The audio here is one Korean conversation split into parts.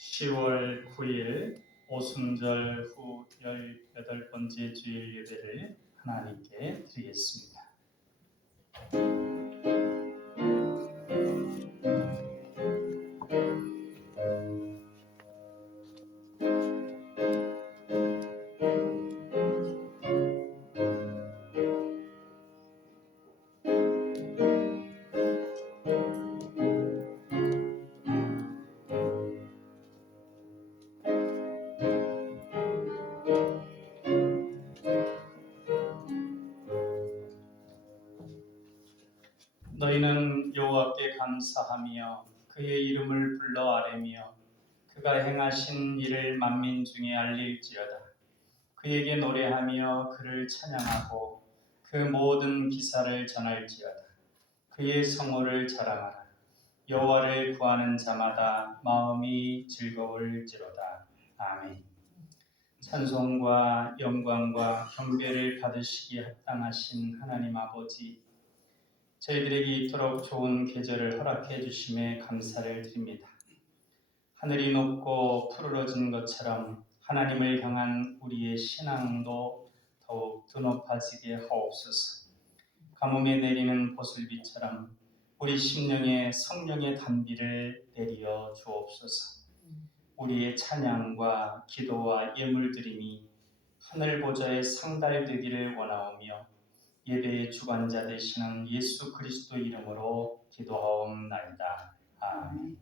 10월 9일 오순절 후 18번째 주일 예배를 하나님께 드리겠습니다. 너희는 여호와께 감사하며 그의 이름을 불러 아뢰며 그가 행하신 일을 만민 중에 알릴지어다. 그에게 노래하며 그를 찬양하고 그 모든 기사를 전할지어다. 그의 성호를 자랑하라. 여호와를 구하는 자마다 마음이 즐거울지로다. 아멘. 찬송과 영광과 경배를 받으시기에 합당하신 하나님 아버지, 저희들에게 이토록 좋은 계절을 허락해 주심에 감사를 드립니다. 하늘이 높고 푸르러진 것처럼 하나님을 향한 우리의 신앙도 더욱 드높아지게 하옵소서. 가뭄에 내리는 보슬비처럼 우리 심령에 성령의 단비를 내리어 주옵소서. 우리의 찬양과 기도와 예물드림이 하늘 보좌에 상달되기를 원하오며 예배의 주관자 되시는 예수 그리스도 이름으로 기도하옵나이다. 아멘.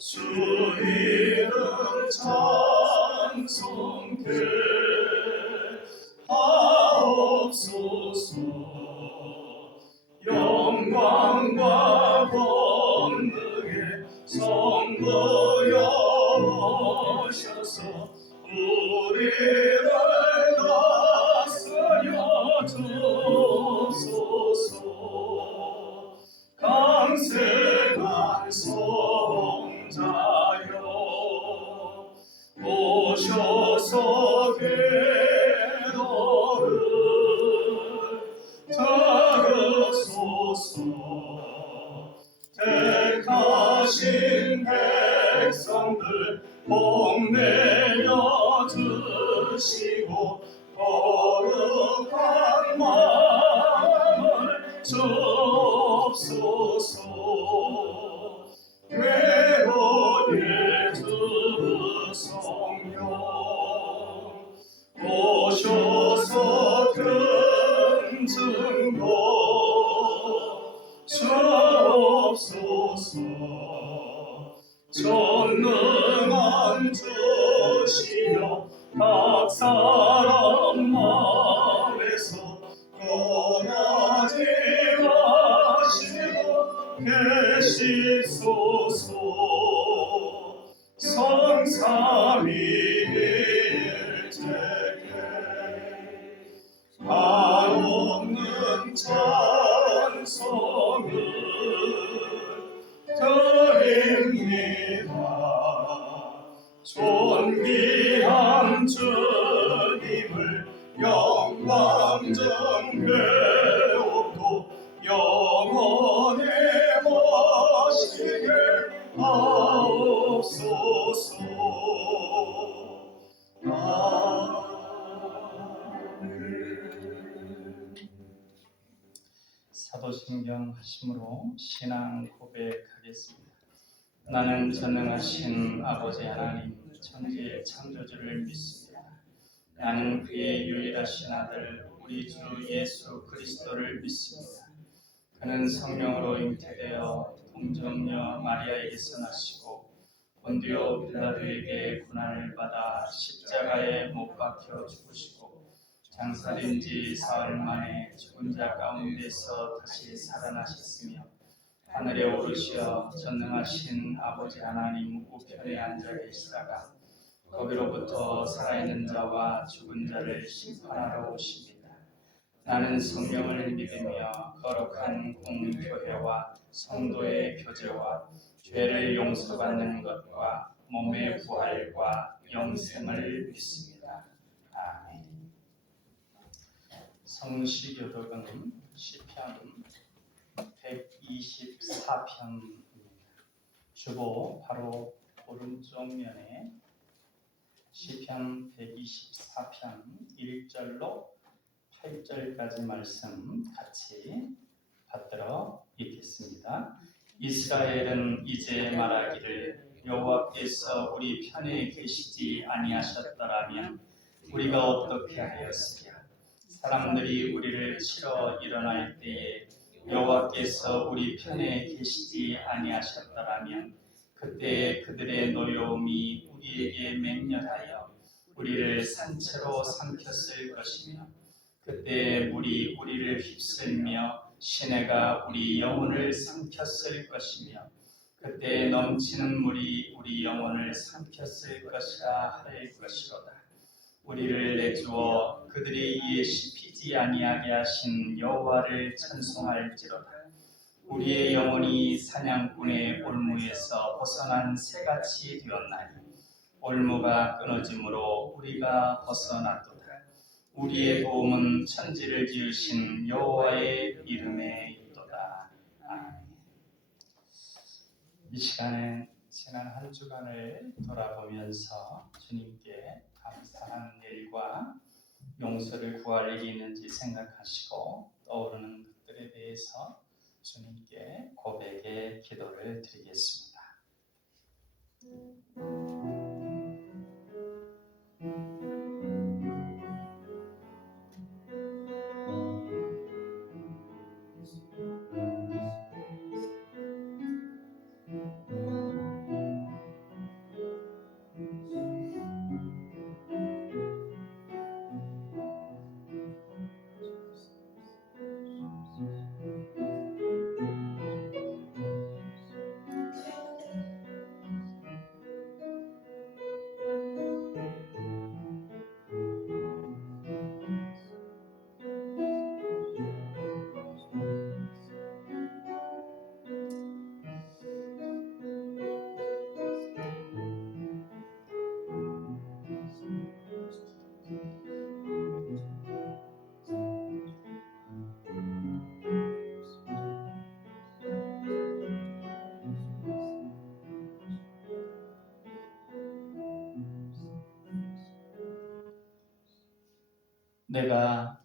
주 이름 찬송케 하옵소서. 영광과 권능의 성부여 오셔서 우리를 다스려 주소서. 강세한 성자여 오셔서 궤도를 들으소서. 택하신 백성들 복내려 주시고 거룩한 마음을 주옵소서. 외로일 주 성령 오셔서 큰 증거 주옵소서. 전능한 주시여 각 사람 마음에서 떠나지 마시고 계시소서. 성삼위일체께 한없는 찬송을 드립니다. 존귀한 주님을 영광 정배우고 영원히 모시게 하옵소서. 사도신경 하심으로 신앙 고백하겠습니다. 나는 전능하신 아버지 하나님 천지의 창조주를 믿습니다. 나는 그의 유일하신 아들 우리 주 예수 그리스도를 믿습니다. 그는 성령으로 잉태되어 동정녀 마리아에게서 나시고 본디오 빌라도에게 고난을 받아 십자가에 못 박혀 죽으시고 장사된 지 사흘 만에 죽은 자 가운데서 다시 살아나셨으며 하늘에 오르시어 전능하신 아버지 하나님 우편에 앉아 계시다가 거기로부터 살아있는 자와 죽은 자를 심판하러 오십니다. 나는 성령을 믿으며 거룩한 공교회와 성도의 교제와 죄를 용서받는 것과 몸의 부활과 영생을 믿습니다. 아멘. 성시교독은 시편 124편입니다. 주보 바로 오른쪽 면에 시편 124편 1절로 8절까지 말씀 같이 받들어 읽겠습니다. 이스라엘은 이제 말하기를 여호와께서 우리 편에 계시지 아니하셨더라면 우리가 어떻게 하였으랴. 사람들이 우리를 치러 일어날 때에 여호와께서 우리 편에 계시지 아니하셨더라면 그때 그들의 노여움이 우리에게 맹렬하여 우리를 산채로 삼켰을 것이며 그때 물이 우리를 휩쓸며 시내가 우리 영혼을 삼켰을 것이며 그때 넘치는 물이 우리 영혼을 삼켰을 것이라 할 것이로다. 우리를 내주어 그들이 이에 씹히지 아니하게 하신 여호와를 찬송할지로다. 우리의 영혼이 사냥꾼의 올무에서 벗어난 새같이 되었나니 올무가 끊어짐으로 우리가 벗어났도다. 우리의 도움은 천지를 지으신 여호와의 이름에 있도다. 아멘. 이 시간에 지난 한 주간을 돌아보면서 주님께 감사하는 일과 용서를 구할 일이 있는지 생각하시고 떠오르는 것들에 대해서 주님께 고백의 기도를 드리겠습니다. 내가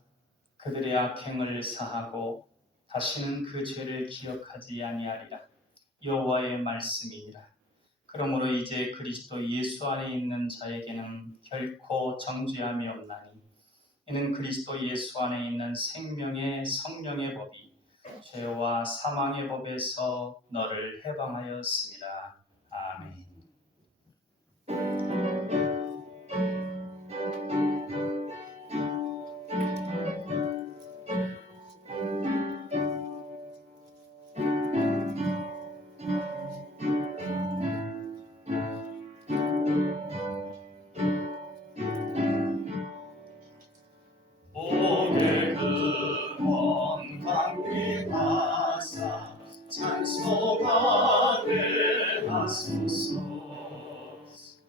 그들의 악행을 사하고 다시는 그 죄를 기억하지 아니하리라. 여호와의 말씀이니라. 그러므로 이제 그리스도 예수 안에 있는 자에게는 결코 정죄함이 없나니 이는 그리스도 예수 안에 있는 생명의 성령의 법이 죄와 사망의 법에서 너를 해방하였습니다. 아멘. 목에 금원 강비 가사 찬송하게 하소서.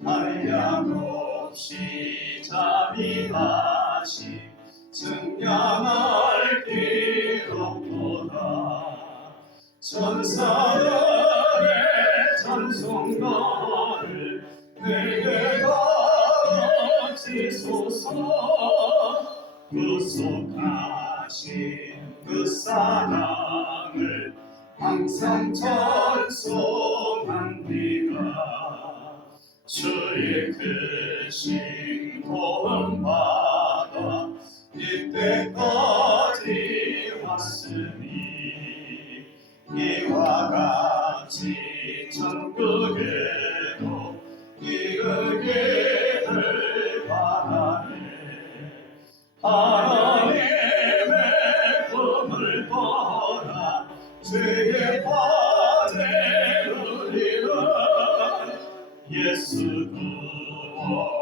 한량 없이 자비하시 증량할 길 없도다. 천사들의 찬송가를 내게 가르치소서. 구속하신 그 사랑을 항상 찬송합니다. 주의 크신 도움 받아 이때까지 왔으니 이와 같이 천국에도 이르기를 바라네. 하나님의 꿈을 떠나 죄에 빠진 우리는 예수 구원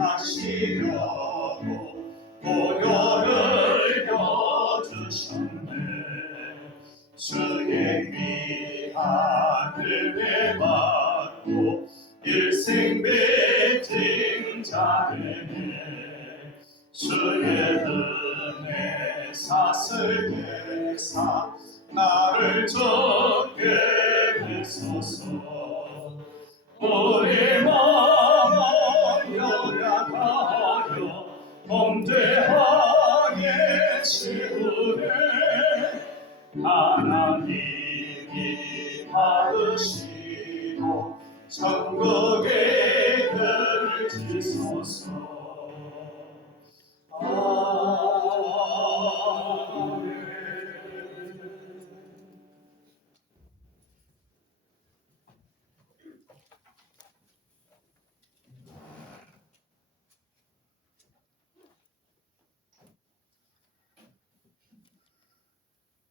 하시려고 보혈을 펴주셨네. 주의 귀한 은혜 받고 일생 맺은 자에게 주의 은혜 사슬 대사 나를 젖게 하소서. 우리 마음을 열어가려 범죄하게 치우네. 하나님이 받으시고 천국에 들지소서. 아멘.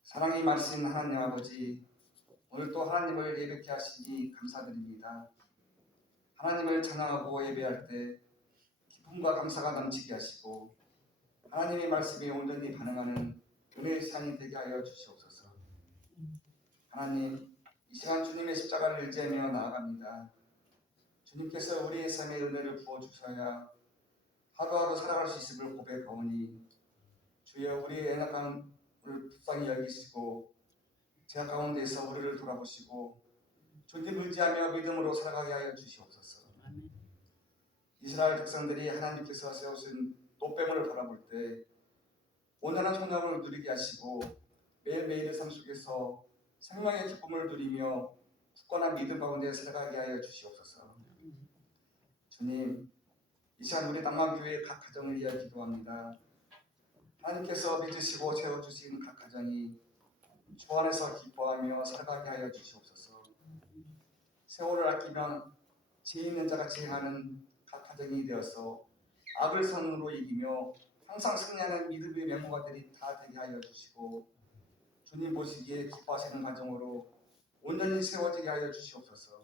사랑이 많으신 하나님 아버지, 오늘 또 하나님을 예배케 하시니 감사드립니다. 하나님을 찬양하고 예배할 때 기쁨과 감사가 넘치게 하시고 하나님의 말씀에 온전히 반응하는 은혜의 시간이 되게 하여 주시옵소서. 하나님, 이 시간 주님의 십자가를 의지하며 나아갑니다. 주님께서 우리의 삶에 은혜를 부어주셔야 하루하루 살아갈 수 있음을 고백하오니 주여 우리의 연약함을 불쌍히 여기시고 죄악 가운데서 우리를 돌아보시고 주님 의지하며 믿음으로 살아가게 하여 주시옵소서. 이스라엘 백성들이 하나님께서 세우신 노뱀을 바라볼 때 온전한 성령을 누리게 하시고 매일매일의 삶 속에서 생명의 기쁨을 누리며 굳건한 믿음 가운데 살아가게 하여 주시옵소서. 주님, 이 시간 우리 낭만교회 각 가정을 위하여 기도합니다. 하나님께서 빚으시고 세워주신 각 가정이 주 안에서 기뻐하며 살아가게 하여 주시옵소서. 세월을 아끼며 지혜 있는 자같이 행하는 각 가정이 되어서 악을 선으로 이기며 항상 승리하는 믿음의 메모가들이 다 되게 하여 주시고 주님 보시기에 기뻐하시는 가정으로 온전히 세워지게 하여 주시옵소서.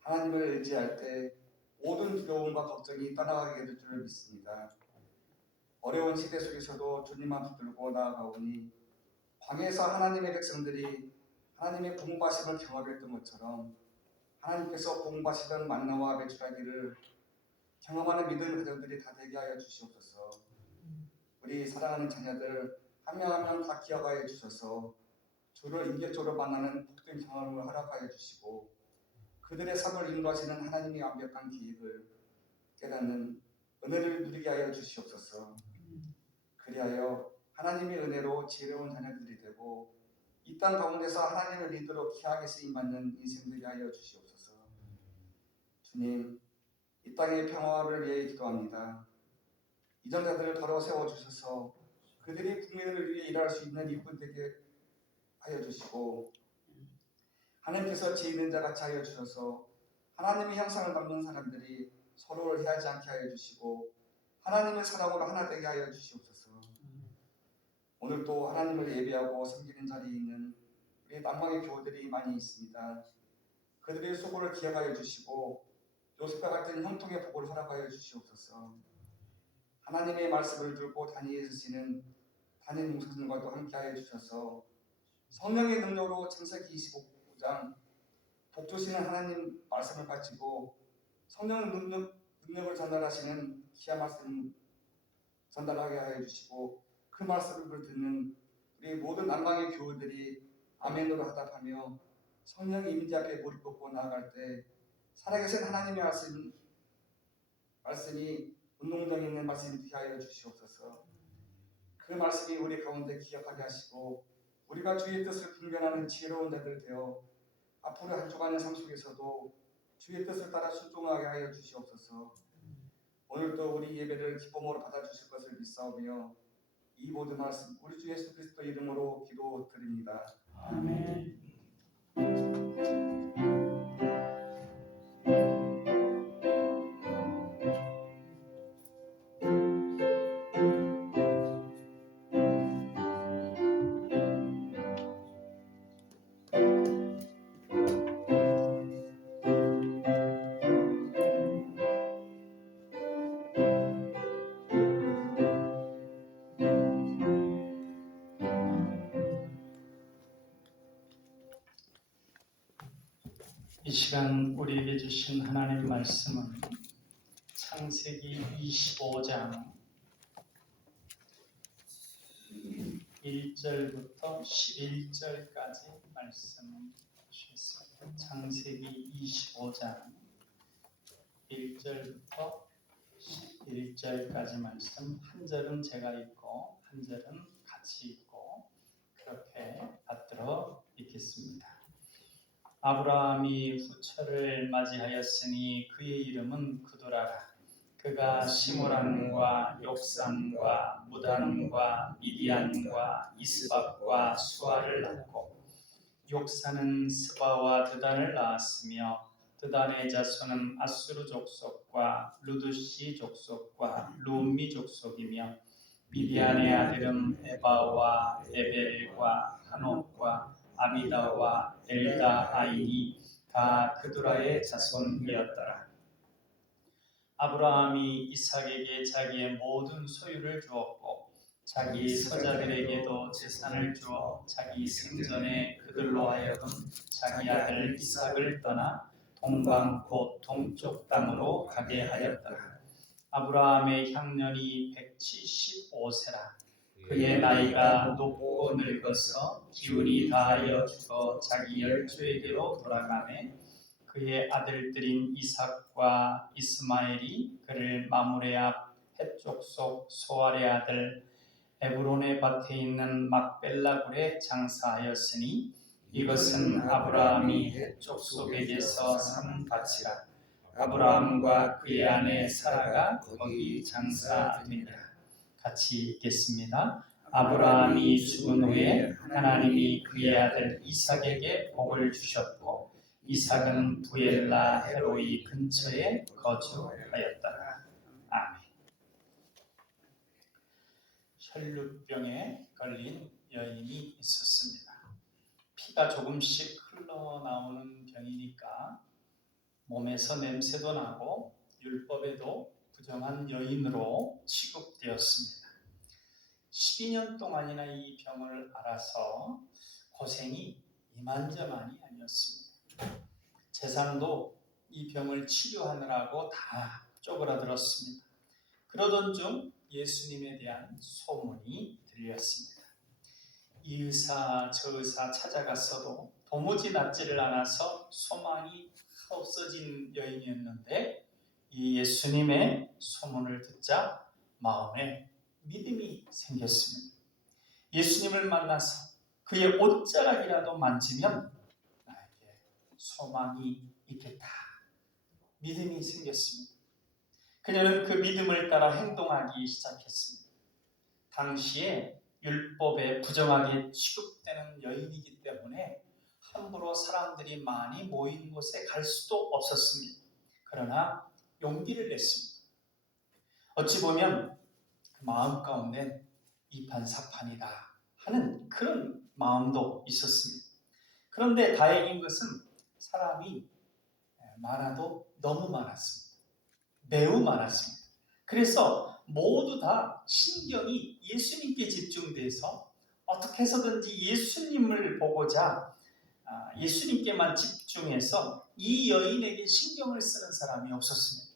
하나님을 의지할 때 모든 두려움과 걱정이 떠나가게 될 줄 믿습니다. 어려운 시대 속에서도 주님만 붙들고 나아가오니 광야에서 하나님의 백성들이 하나님의 공부하심을 경험했던 것처럼 하나님께서 공부하시던 만나와 메추라기를 경험하는 믿음의 가정들이 다 되게 하여 주시옵소서. 우리 사랑하는 자녀들 한 명 한 명 다 기억하여 주셔서 주를 인격적으로 만나는 복된 경험을 허락하여 주시고 그들의 삶을 인도하시는 하나님의 완벽한 계획을 깨닫는 은혜를 누리게 하여 주시옵소서. 그리하여 하나님의 은혜로 지혜로운 자녀들이 되고 이 땅 가운데서 하나님의 리더로 귀하게 쓰임받는 인생들이 하여 주시옵소서. 주님, 이 땅의 평화를 위해 기도합니다. 이전자들을 걸어 세워주셔서 그들이 국민을 위해 일할 수 있는 일꾼 되게 하여 주시고 하나님께서 지혜 있는 자같이 하여 주셔서 하나님의 형상을 담는 사람들이 서로를 해하지 않게 하여 주시고 하나님의 사랑으로 하나 되게 하여 주시옵소서. 오늘 또 하나님을 예배하고 섬기는 자리에 있는 우리 낭망의 교우들이 많이 있습니다. 그들의 수고를 기억하여 주시고 요셉과 같은 형통의 복을 허락하여 주시옵소서. 하나님의 말씀을 들고 다니엘에 서시는 다니엘 목사님과도 함께하여 주셔서 성령의 능력으로 창세기 25장 복 주시는 하나님 말씀을 가지고 성령의 능력을 전달하시는 기아 말씀 전달하게 하여 주시고 그 말씀을 듣는 우리 모든 낭망의 교우들이 아멘으로 하답하며 성령의 임재 앞에 무릎 꿇고 나아갈 때 살아계신 하나님의 말씀이 운동장에 있는 말씀이 되게 하여 주시옵소서. 그 말씀이 우리 가운데 기억하게 하시고 우리가 주의 뜻을 분별하는 지혜로운 자들 되어 앞으로 한 주간의 삶 속에서도 주의 뜻을 따라 순종하게 하여 주시옵소서. 오늘도 우리 예배를 기쁨으로 받아주실 것을 믿사오며 이 모든 말씀 우리 주 예수 그리스도 이름으로 기도드립니다. 아멘. 시간 우리에게 주신 하나님 말씀은 창세기 25장 1절부터 11절까지 말씀 주셨습니다. 창세기 25장 1절부터 11절까지 말씀, 한 절은 제가 읽고 한 절은 같이 읽고 그렇게 받들어 읽겠습니다. 아브라함이 후처를 맞이하였으니 그의 이름은 그도라라. 그가 시므란과 욕산과 무단과 미디안과 이스박과 수아를 낳고, 욕산은 스바와 드단을 낳았으며 드단의 자손은 아수르 족속과 루드시 족속과 루미 족속이며, 미디안의 아들은 에바와 에벨과 하녹과 아비다와 엘다아이니 다 그두라의 자손이었더라. 아브라함이 이삭에게 자기의 모든 소유를 주었고 자기 서자들에게도 재산을 주어 자기 생전에 그들로 하여금 자기 아들 이삭을 떠나 동방 곧 동쪽 땅으로 가게 하였더라. 아브라함의 향년이 175세라. 그의 나이가 높고 늙어서 기운이 다하여 죽어 자기 열조에게로 돌아가매, 그의 아들들인 이삭과 이스마엘이 그를 마므레 앞 헷족속 소알의 아들 에브론의 밭에 있는 막벨라 굴에 장사하였으니, 이것은 아브라함이 헷족속에게서 산 밭이라. 아브라함과 그의 아내 사라가 거기 장사하니라. 같이 읽겠습니다. 아브라함이 죽은 후에 하나님이 그의 아들 이삭에게 복을 주셨고, 이삭은 부엘라 헤로이 근처에 거주하였더라. 아멘. 혈루병에 걸린 여인이 있었습니다. 피가 조금씩 흘러나오는 병이니까 몸에서 냄새도 나고 율법에도 부정한 여인으로 취급되었습니다. 12년 동안이나 이 병을 앓아서 고생이 이만저만이 아니었습니다. 재산도 이 병을 치료하느라고 다 쪼그라들었습니다. 그러던 중 예수님에 대한 소문이 들렸습니다. 이 의사 저 의사 찾아갔어도 도무지 낫지를 않아서 소망이 없어진 여인이었는데, 이 예수님의 소문을 듣자 마음에 믿음이 생겼습니다. 예수님을 만나서 그의 옷자락이라도 만지면 나에게 소망이 있겠다. 믿음이 생겼습니다. 그녀는 그 믿음을 따라 행동하기 시작했습니다. 당시에 율법에 부정하게 취급되는 여인이기 때문에 함부로 사람들이 많이 모인 곳에 갈 수도 없었습니다. 그러나 용기를 냈습니다. 어찌 보면 그 마음 가운데 이판사판이다 하는 그런 마음도 있었습니다. 그런데 다행인 것은 사람이 많아도 너무 많았습니다. 매우 많았습니다. 그래서 모두 다 신경이 예수님께 집중돼서 어떻게 해서든지 예수님을 보고자 예수님께만 집중해서 이 여인에게 신경을 쓰는 사람이 없었습니다.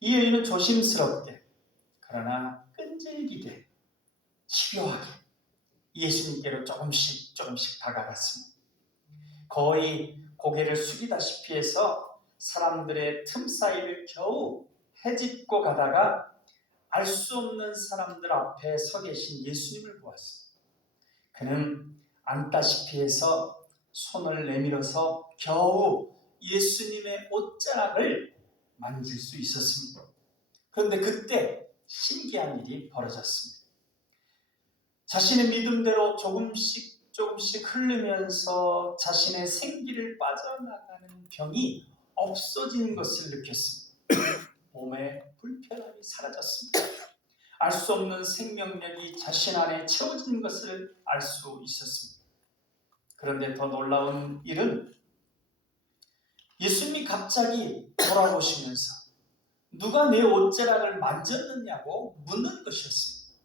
이 여인은 조심스럽게 그러나 끈질기게 집요하게 예수님께로 조금씩 다가갔습니다. 거의 고개를 숙이다시피 해서 사람들의 틈 사이를 겨우 헤집고 가다가 알 수 없는 사람들 앞에 서 계신 예수님을 보았습니다. 그는 앉다시피 해서 손을 내밀어서 겨우 예수님의 옷자락을 만질 수 있었습니다. 그런데 그때 신기한 일이 벌어졌습니다. 자신의 믿음대로 조금씩 흐르면서 자신의 생기를 빠져나가는 병이 없어진 것을 느꼈습니다. 몸에 불편함이 사라졌습니다. 알 수 없는 생명력이 자신 안에 채워진 것을 알 수 있었습니다. 그런데 더 놀라운 일은 예수님이 갑자기 돌아보시면서 누가 내 옷자락을 만졌느냐고 묻는 것이었습니다.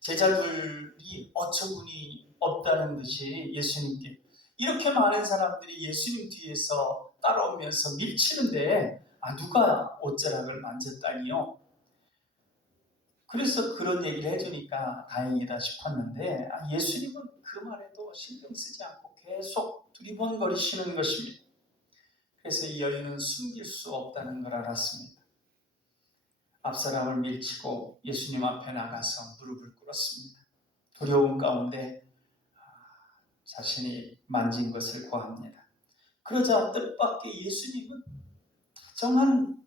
제자들이 어처구니 없다는 듯이 예수님께 이렇게 많은 사람들이 예수님 뒤에서 따라오면서 밀치는데 누가 옷자락을 만졌다니요? 그래서 그런 얘기를 해주니까 다행이다 싶었는데 예수님은 그 말에도 신경 쓰지 않고 계속 두리번거리시는 것입니다. 그래서 이 여인은 숨길 수 없다는 걸 알았습니다. 앞사람을 밀치고 예수님 앞에 나가서 무릎을 꿇었습니다. 두려움 가운데 자신이 만진 것을 고합니다. 그러자 뜻밖의 예수님은 다정한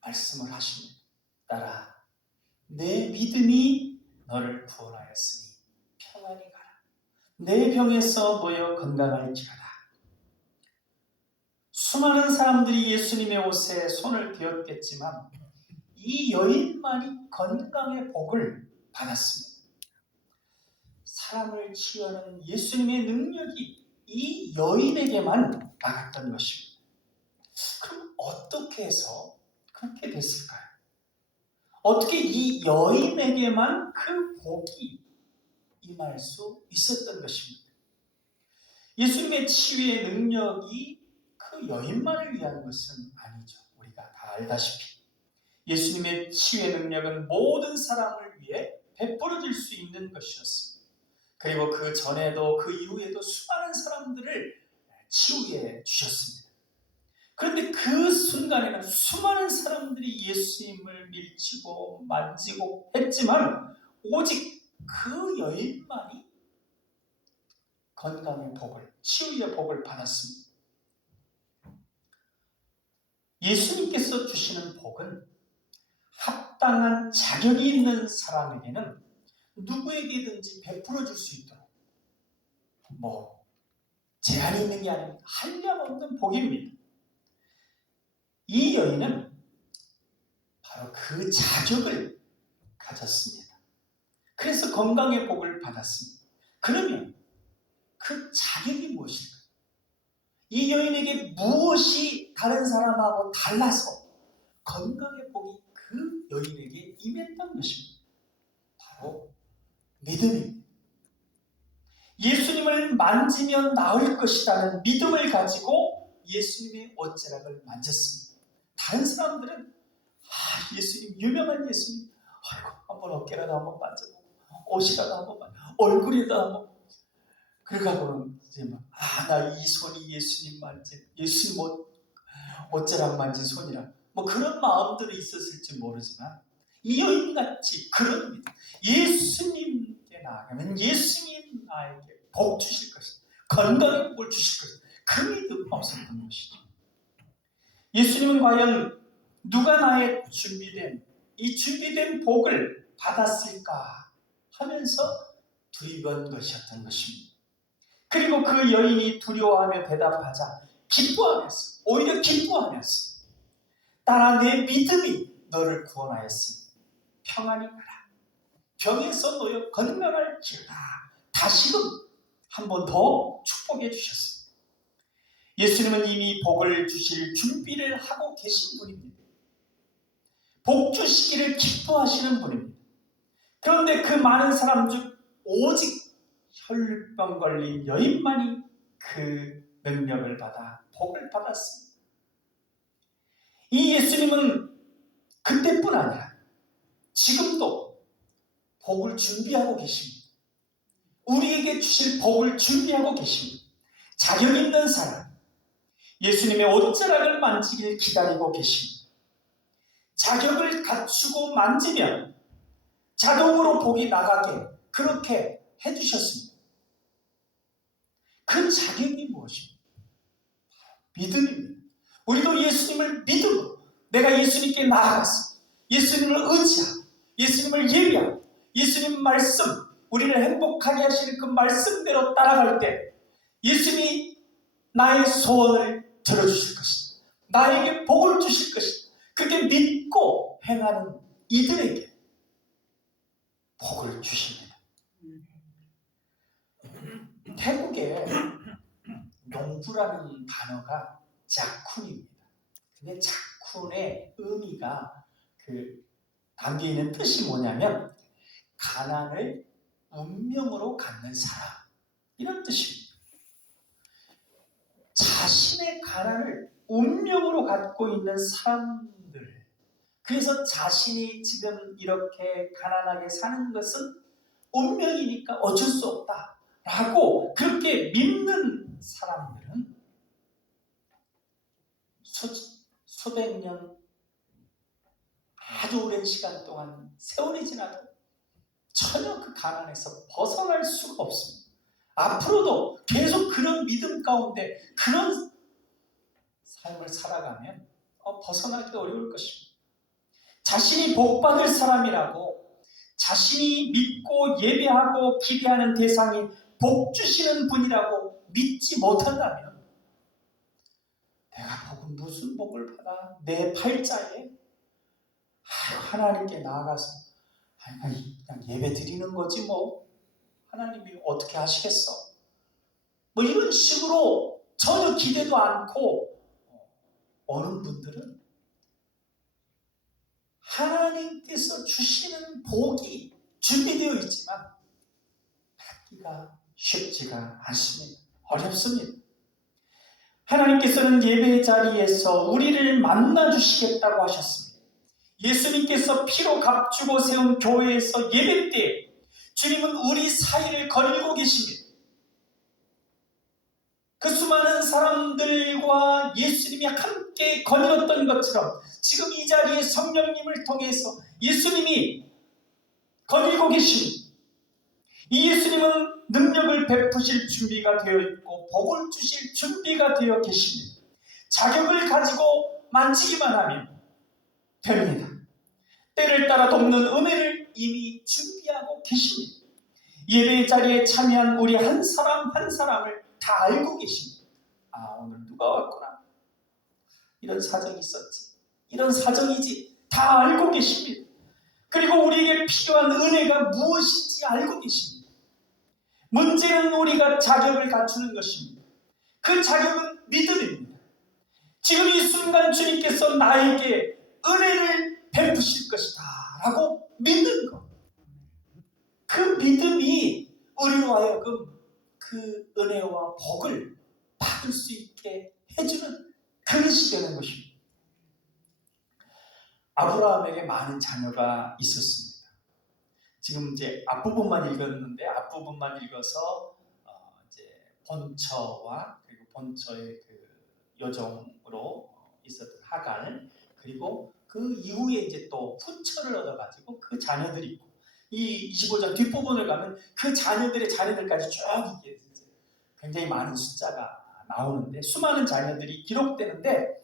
말씀을 하십니다. 딸아, 내 믿음이 너를 구원하였으니 평안히 가라. 내 병에서 놓여 건강할지어다. 수많은 사람들이 예수님의 옷에 손을 대었겠지만 이 여인만이 건강의 복을 받았습니다. 사람을 치유하는 예수님의 능력이 이 여인에게만 나갔던 것입니다. 그럼 어떻게 해서 그렇게 됐을까요? 어떻게 이 여인에게만 그 복이 임할 수 있었던 것입니다. 예수님의 치유의 능력이 그 여인만을 위한 것은 아니죠. 우리가 다 알다시피 예수님의 치유의 능력은 모든 사람을 위해 베풀어질 수 있는 것이었습니다. 그리고 그 전에도 그 이후에도 수많은 사람들을 치유해 주셨습니다. 그런데 그 순간에는 수많은 사람들이 예수님을 밀치고 만지고 했지만 오직 그 여인만이 건강의 복을, 치유의 복을 받았습니다. 예수님께서 주시는 복은 합당한 자격이 있는 사람에게는 누구에게든지 베풀어 줄 수 있도록 제한이 있는 게 아닙니다. 한량없는 복입니다. 이 여인은 바로 그 자격을 가졌습니다. 그래서 건강의 복을 받았습니다. 그러면 그 자격이 무엇일까요? 이 여인에게 무엇이 다른 사람하고 달라서 건강의 복이 그 여인에게 임했던 것입니다. 바로 믿음입니다. 예수님을 만지면 나을 것이라는 믿음을 가지고 예수님의 옷자락을 만졌습니다. 다른 사람들은 예수님, 유명한 예수님, 한번 어깨라도 한번 만져보고 옷이라도 한번 얼굴이라도 한번 그러고는 이제 나 이 손이 예수님 만진 예수님 옷자락 만진 손이라 그런 마음들이 있었을지 모르지만 이 여인같이 그런 믿음, 예수님께 나아가면 예수님 나에게 복 주실 것이다, 건강의 복을 주실 것이다, 그 믿음 없었던 것이죠. 예수님은 과연 누가 나의 이 준비된 복을 받았을까 하면서 두리번 것이었던 것입니다. 그리고 그 여인이 두려워하며 대답하자 기뻐하면서, 오히려 기뻐하면서 딸아, 내 믿음이 너를 구원하였으니 평안히 가라. 병에서 놓여 건강할지어다. 다시금 한 번 더 축복해 주셨습니다. 예수님은 이미 복을 주실 준비를 하고 계신 분입니다. 복 주시기를 기뻐하시는 분입니다. 그런데 그 많은 사람 중 오직 혈루병 걸린 여인만이 그 능력을 받아 복을 받았습니다. 이 예수님은 그때뿐 아니라 지금도 복을 준비하고 계십니다. 우리에게 주실 복을 준비하고 계십니다. 자격 있는 사람, 예수님의 옷자락을 만지길 기다리고 계십니다. 자격을 갖추고 만지면 자동으로 복이 나가게 그렇게 해주셨습니다. 그 자격이 무엇입니까? 믿음입니다. 우리도 예수님을 믿음으로 내가 예수님께 나아가서 예수님을 의지하고 예수님을 예비하고 예수님 말씀, 우리를 행복하게 하시는 그 말씀대로 따라갈 때 예수님이 나의 소원을 들어주실 것이다, 나에게 복을 주실 것이다, 그렇게 믿고 행하는 이들에게 복을 주십니다. 태국에 농부라는 단어가 자쿤입니다. 근데 자쿤의 의미가 담겨있는 뜻이 뭐냐면 가난을 운명으로 갖는 사람, 이런 뜻입니다. 자신의 가난을 운명으로 갖고 있는 사람들, 그래서 자신이 지금 이렇게 가난하게 사는 것은 운명이니까 어쩔 수 없다라고 그렇게 믿는 사람들은 수백 년, 아주 오랜 시간 동안 세월이 지나도 전혀 그 가난에서 벗어날 수가 없습니다. 앞으로도 계속 그런 믿음 가운데 그런 삶을 살아가면 벗어나기 어려울 것입니다. 자신이 복받을 사람이라고, 자신이 믿고 예배하고 기대하는 대상이 복 주시는 분이라고 믿지 못한다면, 내가 복은 무슨 복을 받아? 내 팔자에 하나님께 나아가서 그냥 예배 드리는 거지 뭐 하나님이 어떻게 하시겠어? 뭐 이런 식으로 전혀 기대도 않고 어느 분들은 하나님께서 주시는 복이 준비되어 있지만 받기가 쉽지가 않습니다. 어렵습니다. 하나님께서는 예배 자리에서 우리를 만나주시겠다고 하셨습니다. 예수님께서 피로 값주고 세운 교회에서 예배 때 주님은 우리 사이를 거닐고 계십니다. 그 수많은 사람들과 예수님이 함께 거닐었던 것처럼 지금 이 자리에 성령님을 통해서 예수님이 거닐고 계십니다. 이 예수님은 능력을 베푸실 준비가 되어 있고 복을 주실 준비가 되어 계십니다. 자격을 가지고 만지기만 하면 됩니다. 때를 따라 돕는 은혜를 이미 준비하고 계십니다. 예배 자리에 참여한 우리 한 사람 한 사람을 다 알고 계십니다. 오늘 누가 왔구나. 이런 사정이 있었지. 이런 사정이지. 다 알고 계십니다. 그리고 우리에게 필요한 은혜가 무엇인지 알고 계십니다. 문제는 우리가 자격을 갖추는 것입니다. 그 자격은 믿음입니다. 지금 이 순간 주님께서 나에게 은혜를 베푸실 것이다 라고 믿는 것. 그 믿음이 우리로 하여금 그 은혜와 복을 받을 수 있게 해주는 그릇이 되는 것입니다. 아브라함에게 많은 자녀가 있었습니다. 지금 이제 앞부분만 읽었는데 앞부분만 읽어서 이제 본처와 그리고 본처의 그 여종으로 있었던 하갈, 그리고 그 이후에 이제 또 후처를 얻어가지고 그 자녀들이 있고, 이 25장 뒷부분을 가면 그 자녀들의 자녀들까지 쭉 이게 굉장히 많은 숫자가 나오는데 수많은 자녀들이 기록되는데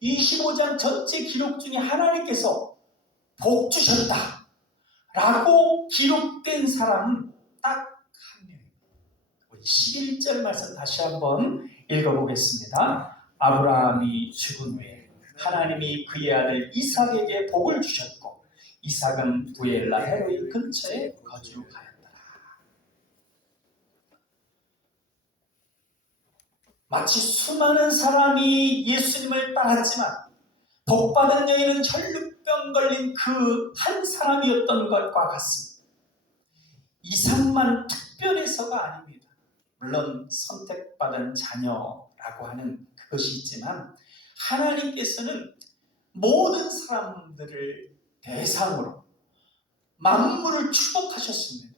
25장 전체 기록 중에 하나님께서 복 주셨다 라고 기록된 사람은 딱 한 명입니다. 우리 11절 말씀 다시 한번 읽어보겠습니다. 아브라함이 죽은 후에 하나님이 그의 아들 이삭에게 복을 주셨고 이삭은 부엘라 헤로이 근처에 거주하였더라. 마치 수많은 사람이 예수님을 따랐지만 복받은 여인은 혈루병 걸린 그 한 사람이었던 것과 같습니다. 이삭만 특별해서가 아닙니다. 물론 선택받은 자녀라고 하는 그것이 있지만 하나님께서는 모든 사람들을 대상으로 만물을 축복하셨습니다.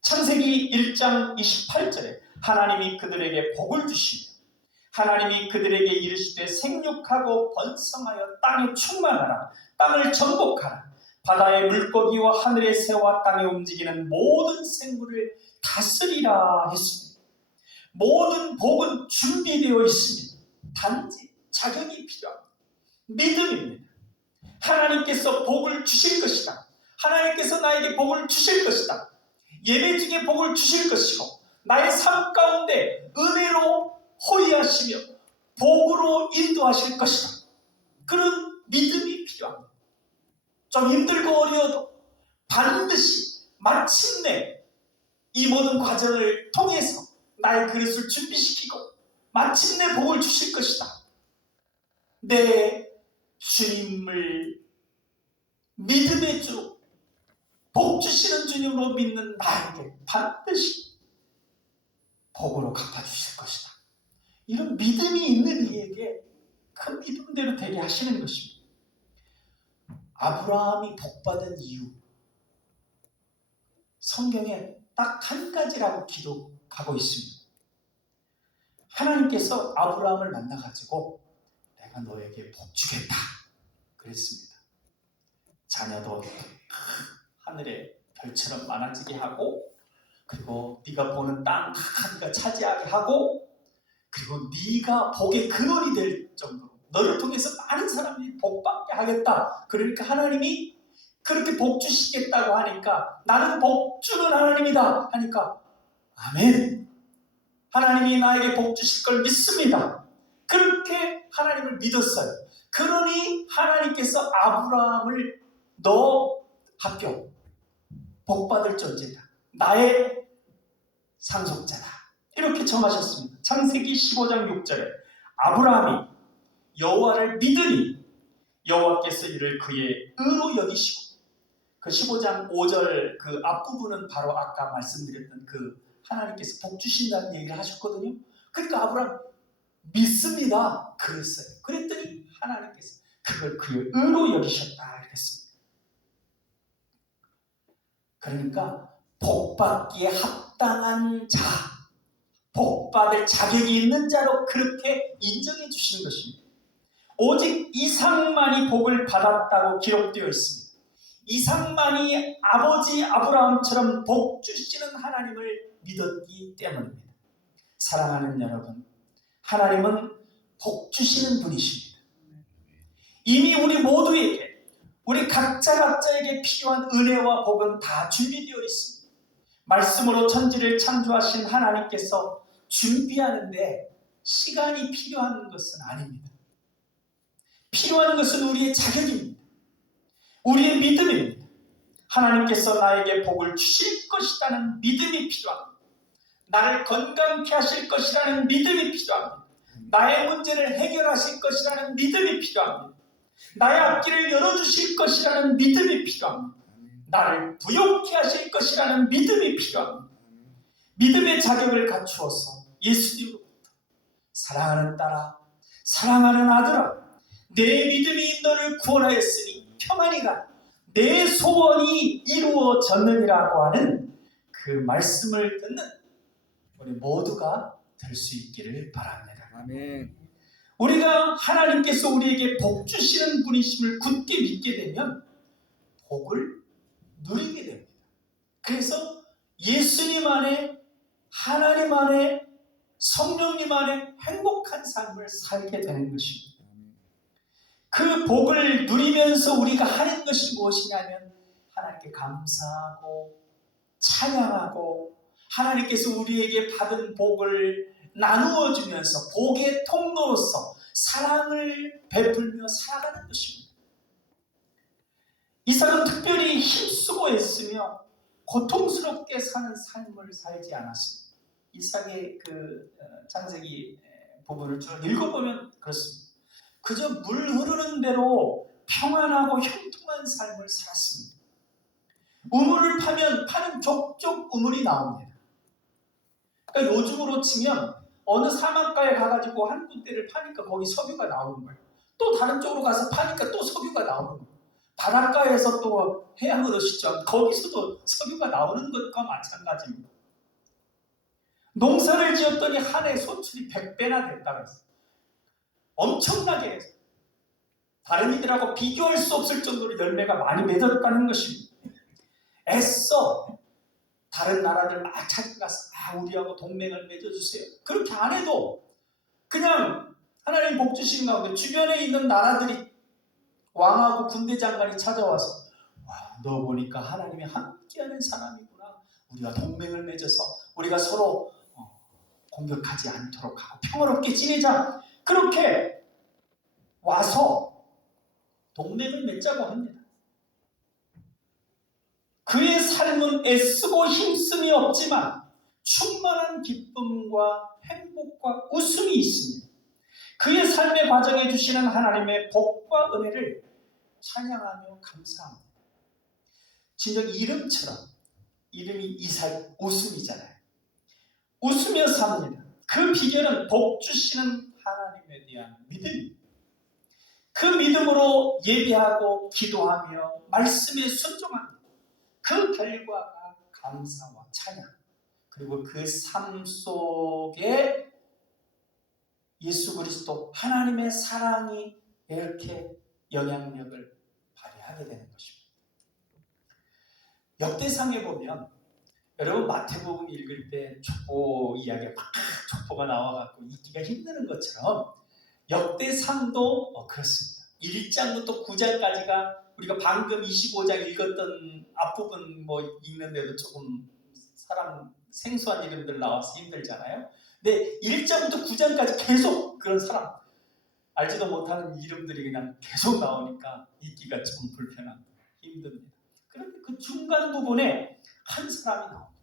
창세기 1장 28절에 하나님이 그들에게 복을 주시며 하나님이 그들에게 이르시되 생육하고 번성하여 땅에 충만하라, 땅을 정복하라, 바다의 물고기와 하늘의 새와 땅에 움직이는 모든 생물을 다스리라 했습니다. 모든 복은 준비되어 있습니다. 단지 자격이 필요합니다. 믿음입니다. 하나님께서 복을 주실 것이다. 하나님께서 나에게 복을 주실 것이다. 예배 중에 복을 주실 것이고 나의 삶 가운데 은혜로 호위하시며 복으로 인도하실 것이다. 그런 믿음이 필요합니다. 좀 힘들고 어려워도 반드시 마침내 이 모든 과정을 통해서 나의 그릇을 준비시키고 마침내 복을 주실 것이다. 내 주님을 믿음의 주, 복 주시는 주님으로 믿는 나에게 반드시 복으로 갚아주실 것이다. 이런 믿음이 있는 이에게 그 믿음대로 되게 하시는 것입니다. 아브라함이 복받은 이유, 성경에 딱 한 가지라고 기록하고 있습니다. 하나님께서 아브라함을 만나가지고 내가 너에게 복 주겠다 그랬습니다. 자녀도 하늘의 별처럼 많아지게 하고, 그리고 네가 보는 땅 다 네가 차지하게 하고, 그리고 네가 복의 근원이 될 정도로 너를 통해서 많은 사람들이 복받게 하겠다. 그러니까 하나님이 그렇게 복 주시겠다고 하니까 나는 복 주는 하나님이다 하니까 아멘. 하나님이 나에게 복 주실 걸 믿습니다. 그렇게 하나님을 믿었어요. 그러니 하나님께서 아브라함을 너 합격, 복받을 존재다, 나의 상속자다, 이렇게 정하셨습니다. 창세기 15장 6절에 아브라함이 여호와를 믿으니 여호와께서 이를 그의 의로 여기시고, 그 15장 5절 그 앞부분은 바로 아까 말씀드렸던 그 하나님께서 복 주신다는 얘기를 하셨거든요. 그러니까 아브라함 믿습니다 그랬어요. 그랬더니 하나님께서 그걸 그의 의로 여기셨다 그랬습니다. 그러니까 복받기에 합당한 자, 복받을 자격이 있는 자로 그렇게 인정해 주시는 것입니다. 오직 이삭만이 복을 받았다고 기록되어 있습니다. 이삭만이 아버지 아브라함처럼 복 주시는 하나님을 믿었기 때문입니다. 사랑하는 여러분, 하나님은 복 주시는 분이십니다. 이미 우리 모두에게, 우리 각자에게 필요한 은혜와 복은 다 준비되어 있습니다. 말씀으로 천지를 창조하신 하나님께서 준비하는데 시간이 필요한 것은 아닙니다. 필요한 것은 우리의 자격입니다. 우리의 믿음입니다. 하나님께서 나에게 복을 주실 것이라는 믿음이 필요합니다. 나를 건강케 하실 것이라는 믿음이 필요합니다. 나의 문제를 해결하실 것이라는 믿음이 필요합니다. 나의 앞길을 열어주실 것이라는 믿음이 필요합니다. 나를 부욕케 하실 것이라는 믿음이 필요합니다. 믿음의 자격을 갖추어서 예수님으로부터 사랑하는 딸아, 사랑하는 아들아, 내 믿음이 너를 구원하였으니 평안히 가라, 내 소원이 이루어졌느니라고 하는 그 말씀을 듣는 우리 모두가 될 수 있기를 바랍니다. 아멘. 우리가 하나님께서 우리에게 복 주시는 분이심을 굳게 믿게 되면 복을 누리게 됩니다. 그래서 예수님 안에, 하나님 안에, 성령님 안에 행복한 삶을 살게 되는 것입니다. 그 복을 누리면서 우리가 하는 것이 무엇이냐면 하나님께 감사하고 찬양하고, 하나님께서 우리에게 받은 복을 나누어 주면서 복의 통로로서 사랑을 베풀며 살아가는 것입니다. 이삭은 특별히 힘쓰고 애쓰며 고통스럽게 사는 삶을 살지 않았습니다. 이삭의 그 창세기 부분을 쭉 읽어보면 그렇습니다. 그저 물 흐르는 대로 평안하고 형통한 삶을 살았습니다. 우물을 파면 파는 족족 우물이 나옵니다. 그러니까 요즘으로 치면 어느 사막가에 가가지고 한 군데를 파니까 거기 석유가 나오는 거예요. 또 다른 쪽으로 가서 파니까 또 석유가 나오는 거예요. 바닷가에서 또 해양으로 시죠. 거기서도 석유가 나오는 것과 마찬가지입니다. 농사를 지었더니 한 해 소출이 100배나 됐다고 했어요. 엄청나게 다른 이들하고 비교할 수 없을 정도로 열매가 많이 맺었다는 것입니다. 애써 다른 나라들 막 찾아가서 우리하고 동맹을 맺어주세요. 그렇게 안 해도 그냥 하나님 복 주신 가운데 주변에 있는 나라들이 왕하고 군대 장관이 찾아와서 너 보니까 하나님이 함께하는 사람이구나. 우리가 동맹을 맺어서 우리가 서로 공격하지 않도록 하고 평화롭게 지내자. 그렇게 와서 동맹을 맺자고 합니다. 그의 삶은 애쓰고 힘씀이 없지만 충만한 기쁨과 행복과 웃음이 있습니다. 그의 삶의 과정에 주시는 하나님의 복과 은혜를 찬양하며 감사합니다. 진정 이름처럼, 이름이 이삭 웃음이잖아요. 웃으며 삽니다. 그 비결은 복 주시는 하나님에 대한 믿음입니다. 그 믿음으로 예배하고 기도하며 말씀에 순종합니다. 그 결과가 감사와 찬양, 그리고 그 삶 속에 예수 그리스도 하나님의 사랑이 이렇게 영향력을 발휘하게 되는 것입니다. 역대상에 보면 여러분 마태복음 읽을 때 족보 이야기가 막 족보가 나와갖고 읽기가 힘드는 것처럼 역대상도 그렇습니다. 1장부터 9장까지가 우리가 방금 25장 읽었던 앞부분 읽는데도 조금 사람 생소한 이름들 나와서 힘들잖아요. 근데 1장부터 9장까지 계속 그런 사람 알지도 못하는 이름들이 그냥 계속 나오니까 읽기가 조금 불편합니다. 힘듭니다. 그런데 그 중간 부분에 한 사람이 나옵니다.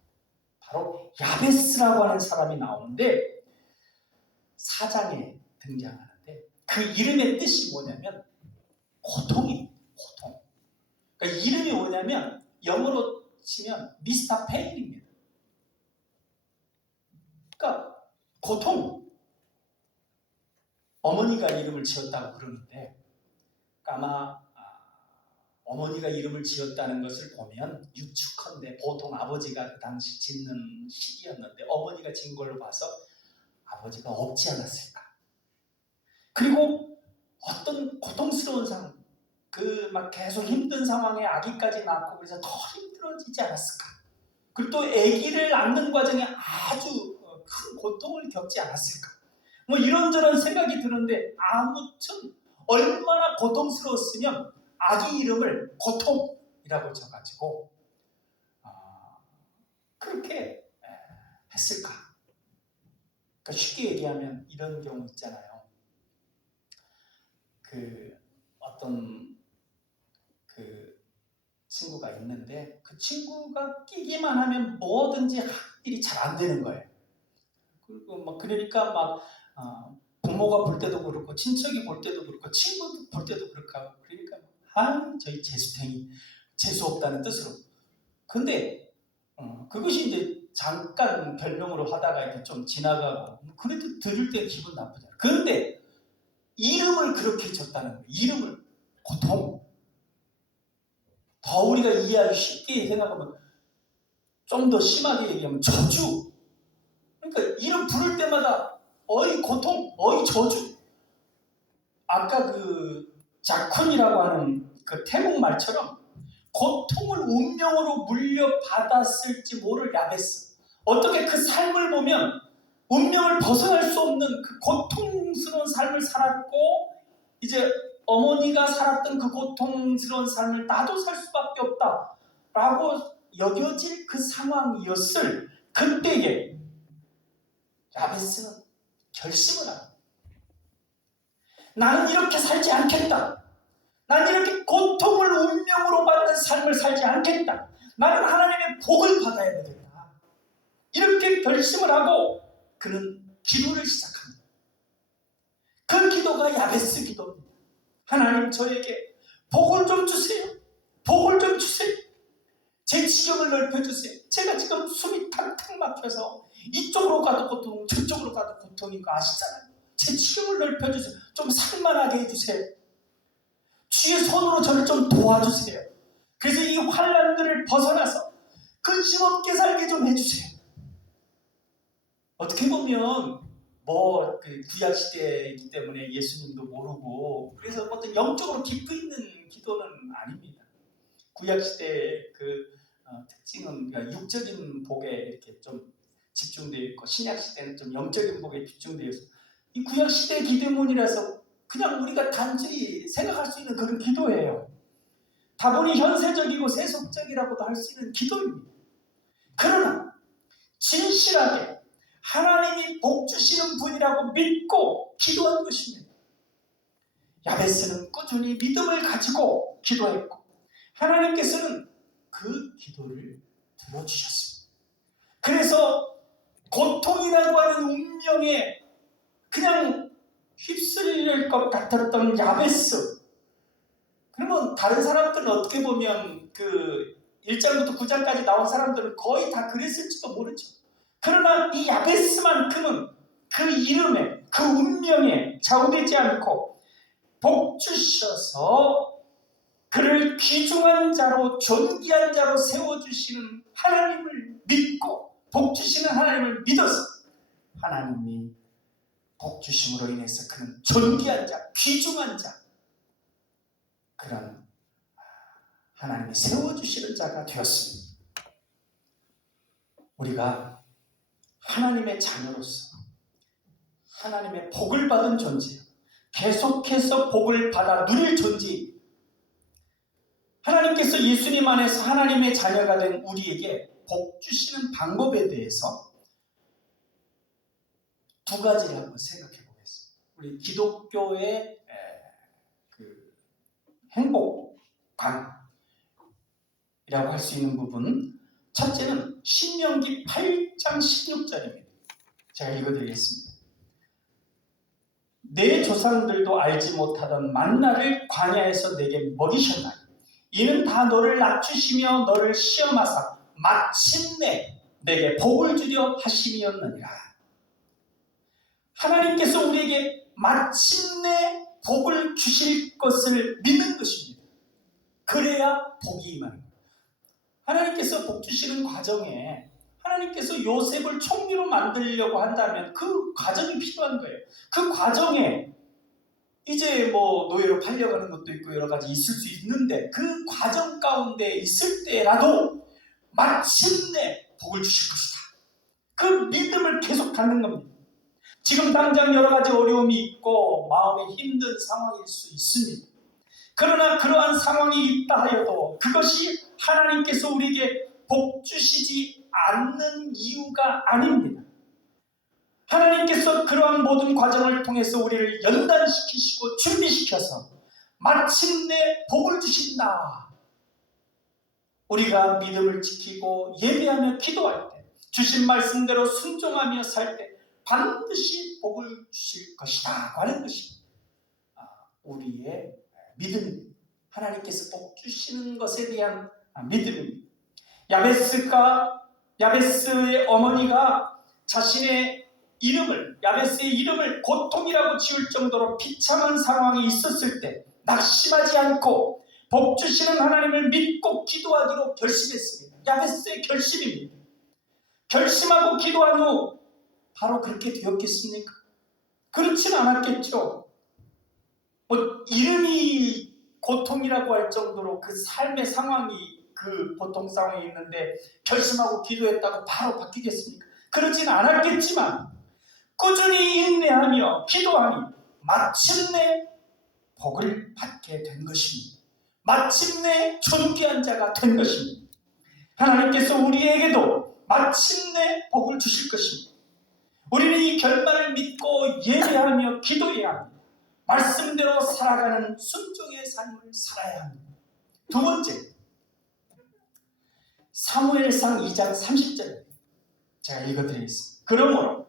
바로 야베스라고 하는 사람이 나오는데 4장에 등장하는데 그 이름의 뜻이 뭐냐면 고통입니다. 고통. 그러니까 이름이 뭐냐면 영어로 치면 미스터 페인입니다. 그러니까 고통. 어머니가 이름을 지었다고 그러는데 아마 어머니가 이름을 지었다는 것을 보면 유축컨대 보통 아버지가 그 당시 짓는 시기였는데 어머니가 지은 걸로 봐서 아버지가 없지 않았을까. 그리고 어떤 고통스러운 상황, 막 계속 힘든 상황에 아기까지 낳고 그래서 더 힘들어지지 않았을까. 그리고 또 아기를 낳는 과정에 아주 큰 고통을 겪지 않았을까. 이런저런 생각이 드는데 아무튼 얼마나 고통스러웠으면 아기 이름을 고통이라고 져가지고 그렇게 했을까. 그러니까 쉽게 얘기하면 이런 경우 있잖아요. 어떤 친구가 있는데 그 친구가 끼기만 하면 뭐든지 할 일이 잘 안 되는 거예요. 그리고 그러니까 부모가 볼 때도 그렇고 친척이 볼 때도 그렇고 친구도 볼 때도 그렇고 하고 그러니까 저희 재수탱이 재수 없다는 뜻으로. 근데 그것이 이제 잠깐 별명으로 하다가 이렇게 좀 지나가고 그래도 들을 때 기분 나쁘잖아요. 그런데 이름을 그렇게 줬다는 거예요. 이름을 고통. 더 우리가 이해하기 쉽게 생각하면 좀 더 심하게 얘기하면 저주. 그러니까 이름 부를 때마다 어이 고통, 어이 저주. 아까 자쿤이라고 하는 그 태국 말처럼 고통을 운명으로 물려받았을지 모를 야베스. 어떻게 그 삶을 보면 운명을 벗어날 수 없는 그 고통스러운 삶을 살았고 이제 어머니가 살았던 그 고통스러운 삶을 나도 살 수밖에 없다라고 여겨질 그 상황이었을 그때에 야베스는 결심을 합니다. 나는 이렇게 살지 않겠다. 나는 이렇게 고통을 운명으로 받는 삶을 살지 않겠다. 나는 하나님의 복을 받아야 되겠다. 이렇게 결심을 하고 그는 기도를 시작합니다. 그 기도가 야베스 기도입니다. 하나님 저에게 복을 좀 주세요. 복을 좀 주세요. 제 지경을 넓혀주세요. 제가 지금 숨이 탁탁 막혀서 이쪽으로 가도 고통, 저쪽으로 가도 고통인 거 아시잖아요. 제 지경을 넓혀주세요. 좀 살만하게 해주세요. 주의 손으로 저를 좀 도와주세요. 그래서 이 환난들을 벗어나서 근심 없게 살게 좀 해주세요. 어떻게 보면 구약 시대이기 때문에 예수님도 모르고 그래서 어떤 영적으로 깊이 있는 기도는 아닙니다. 구약 시대의 특징은 육적인 복에 이렇게 좀 집중되어 있고 신약 시대는 좀 영적인 복에 집중되어 있어요. 이 구약 시대 기도문이라서 그냥 우리가 단순히 생각할 수 있는 그런 기도예요. 다분히 현세적이고 세속적이라고도 할 수 있는 기도입니다. 그러나 진실하게 하나님이 복 주시는 분이라고 믿고 기도한 것입니다. 야베스는 꾸준히 믿음을 가지고 기도했고 하나님께서는 그 기도를 들어주셨습니다. 그래서 고통이라고 하는 운명에 그냥 휩쓸릴 것 같았던 야베스. 그러면 다른 사람들은 어떻게 보면 1장부터 9장까지 나온 사람들은 거의 다 그랬을지도 모르죠. 그러나 이 야베스만큼은 그 이름에, 그 운명에 좌우되지 않고 복 주셔서 그를 귀중한 자로, 존귀한 자로 세워주시는 하나님을 믿고, 복 주시는 하나님을 믿어서 하나님이 복 주심으로 인해서 그는 존귀한 자, 귀중한 자, 그런 하나님이 세워주시는 자가 되었습니다. 우리가 하나님의 자녀로서 하나님의 복을 받은 존재, 계속해서 복을 받아 누릴 존재, 하나님께서 예수님 안에서 하나님의 자녀가 된 우리에게 복 주시는 방법에 대해서 두 가지를 한번 생각해 보겠습니다. 우리 기독교의 그 행복관이라고 할 수 있는 부분, 첫째는 신명기 8장 16절입니다. 제가 읽어드리겠습니다. 내 조상들도 알지 못하던 만나를 광야에서 내게 먹이셨나니 이는 다 너를 낮추시며 너를 시험하사 마침내 내게 복을 주려 하심이었느니라. 하나님께서 우리에게 마침내 복을 주실 것을 믿는 것입니다. 그래야 복이 임하는 거예요. 하나님께서 복 주시는 과정에 하나님께서 요셉을 총리로 만들려고 한다면 그 과정이 필요한 거예요. 그 과정에 이제 뭐 노예로 팔려가는 것도 있고 여러 가지 있을 수 있는데 그 과정 가운데 있을 때라도 마침내 복을 주실 것이다. 그 믿음을 계속 갖는 겁니다. 지금 당장 여러 가지 어려움이 있고 마음에 힘든 상황일 수 있습니다. 그러나 그러한 상황이 있다 하여도 그것이 하나님께서 우리에게 복 주시지 않는 이유가 아닙니다. 하나님께서 그러한 모든 과정을 통해서 우리를 연단시키시고 준비시켜서 마침내 복을 주신다. 우리가 믿음을 지키고 예배하며 기도할 때, 주신 말씀대로 순종하며 살 때 반드시 복을 주실 것이다 하는 것이 우리의 믿음입니다. 하나님께서 복 주시는 것에 대한 믿음입니다. 야베스의 어머니가 자신의 야베스의 이름을 고통이라고 지을 정도로 비참한 상황이 있었을 때 낙심하지 않고 복 주시는 하나님을 믿고 기도하기로 결심했습니다. 야베스의 결심입니다. 결심하고 기도한 후 바로 그렇게 되었겠습니까? 그렇진 않았겠죠. 이름이 고통이라고 할 정도로 그 삶의 상황이 그 보통 상황이 있는데 결심하고 기도했다고 바로 바뀌겠습니까? 그렇진 않았겠지만 꾸준히 인내하며 기도하니 마침내 복을 받게 된 것입니다. 마침내 존귀한 자가 된 것입니다. 하나님께서 우리에게도 마침내 복을 주실 것입니다. 우리는 이 결말을 믿고 예배하며 기도해야 합니다. 말씀대로 살아가는 순종의 삶을 살아야 합니다. 두 번째, 사무엘상 2장 30절 제가 읽어드리겠습니다. 그러므로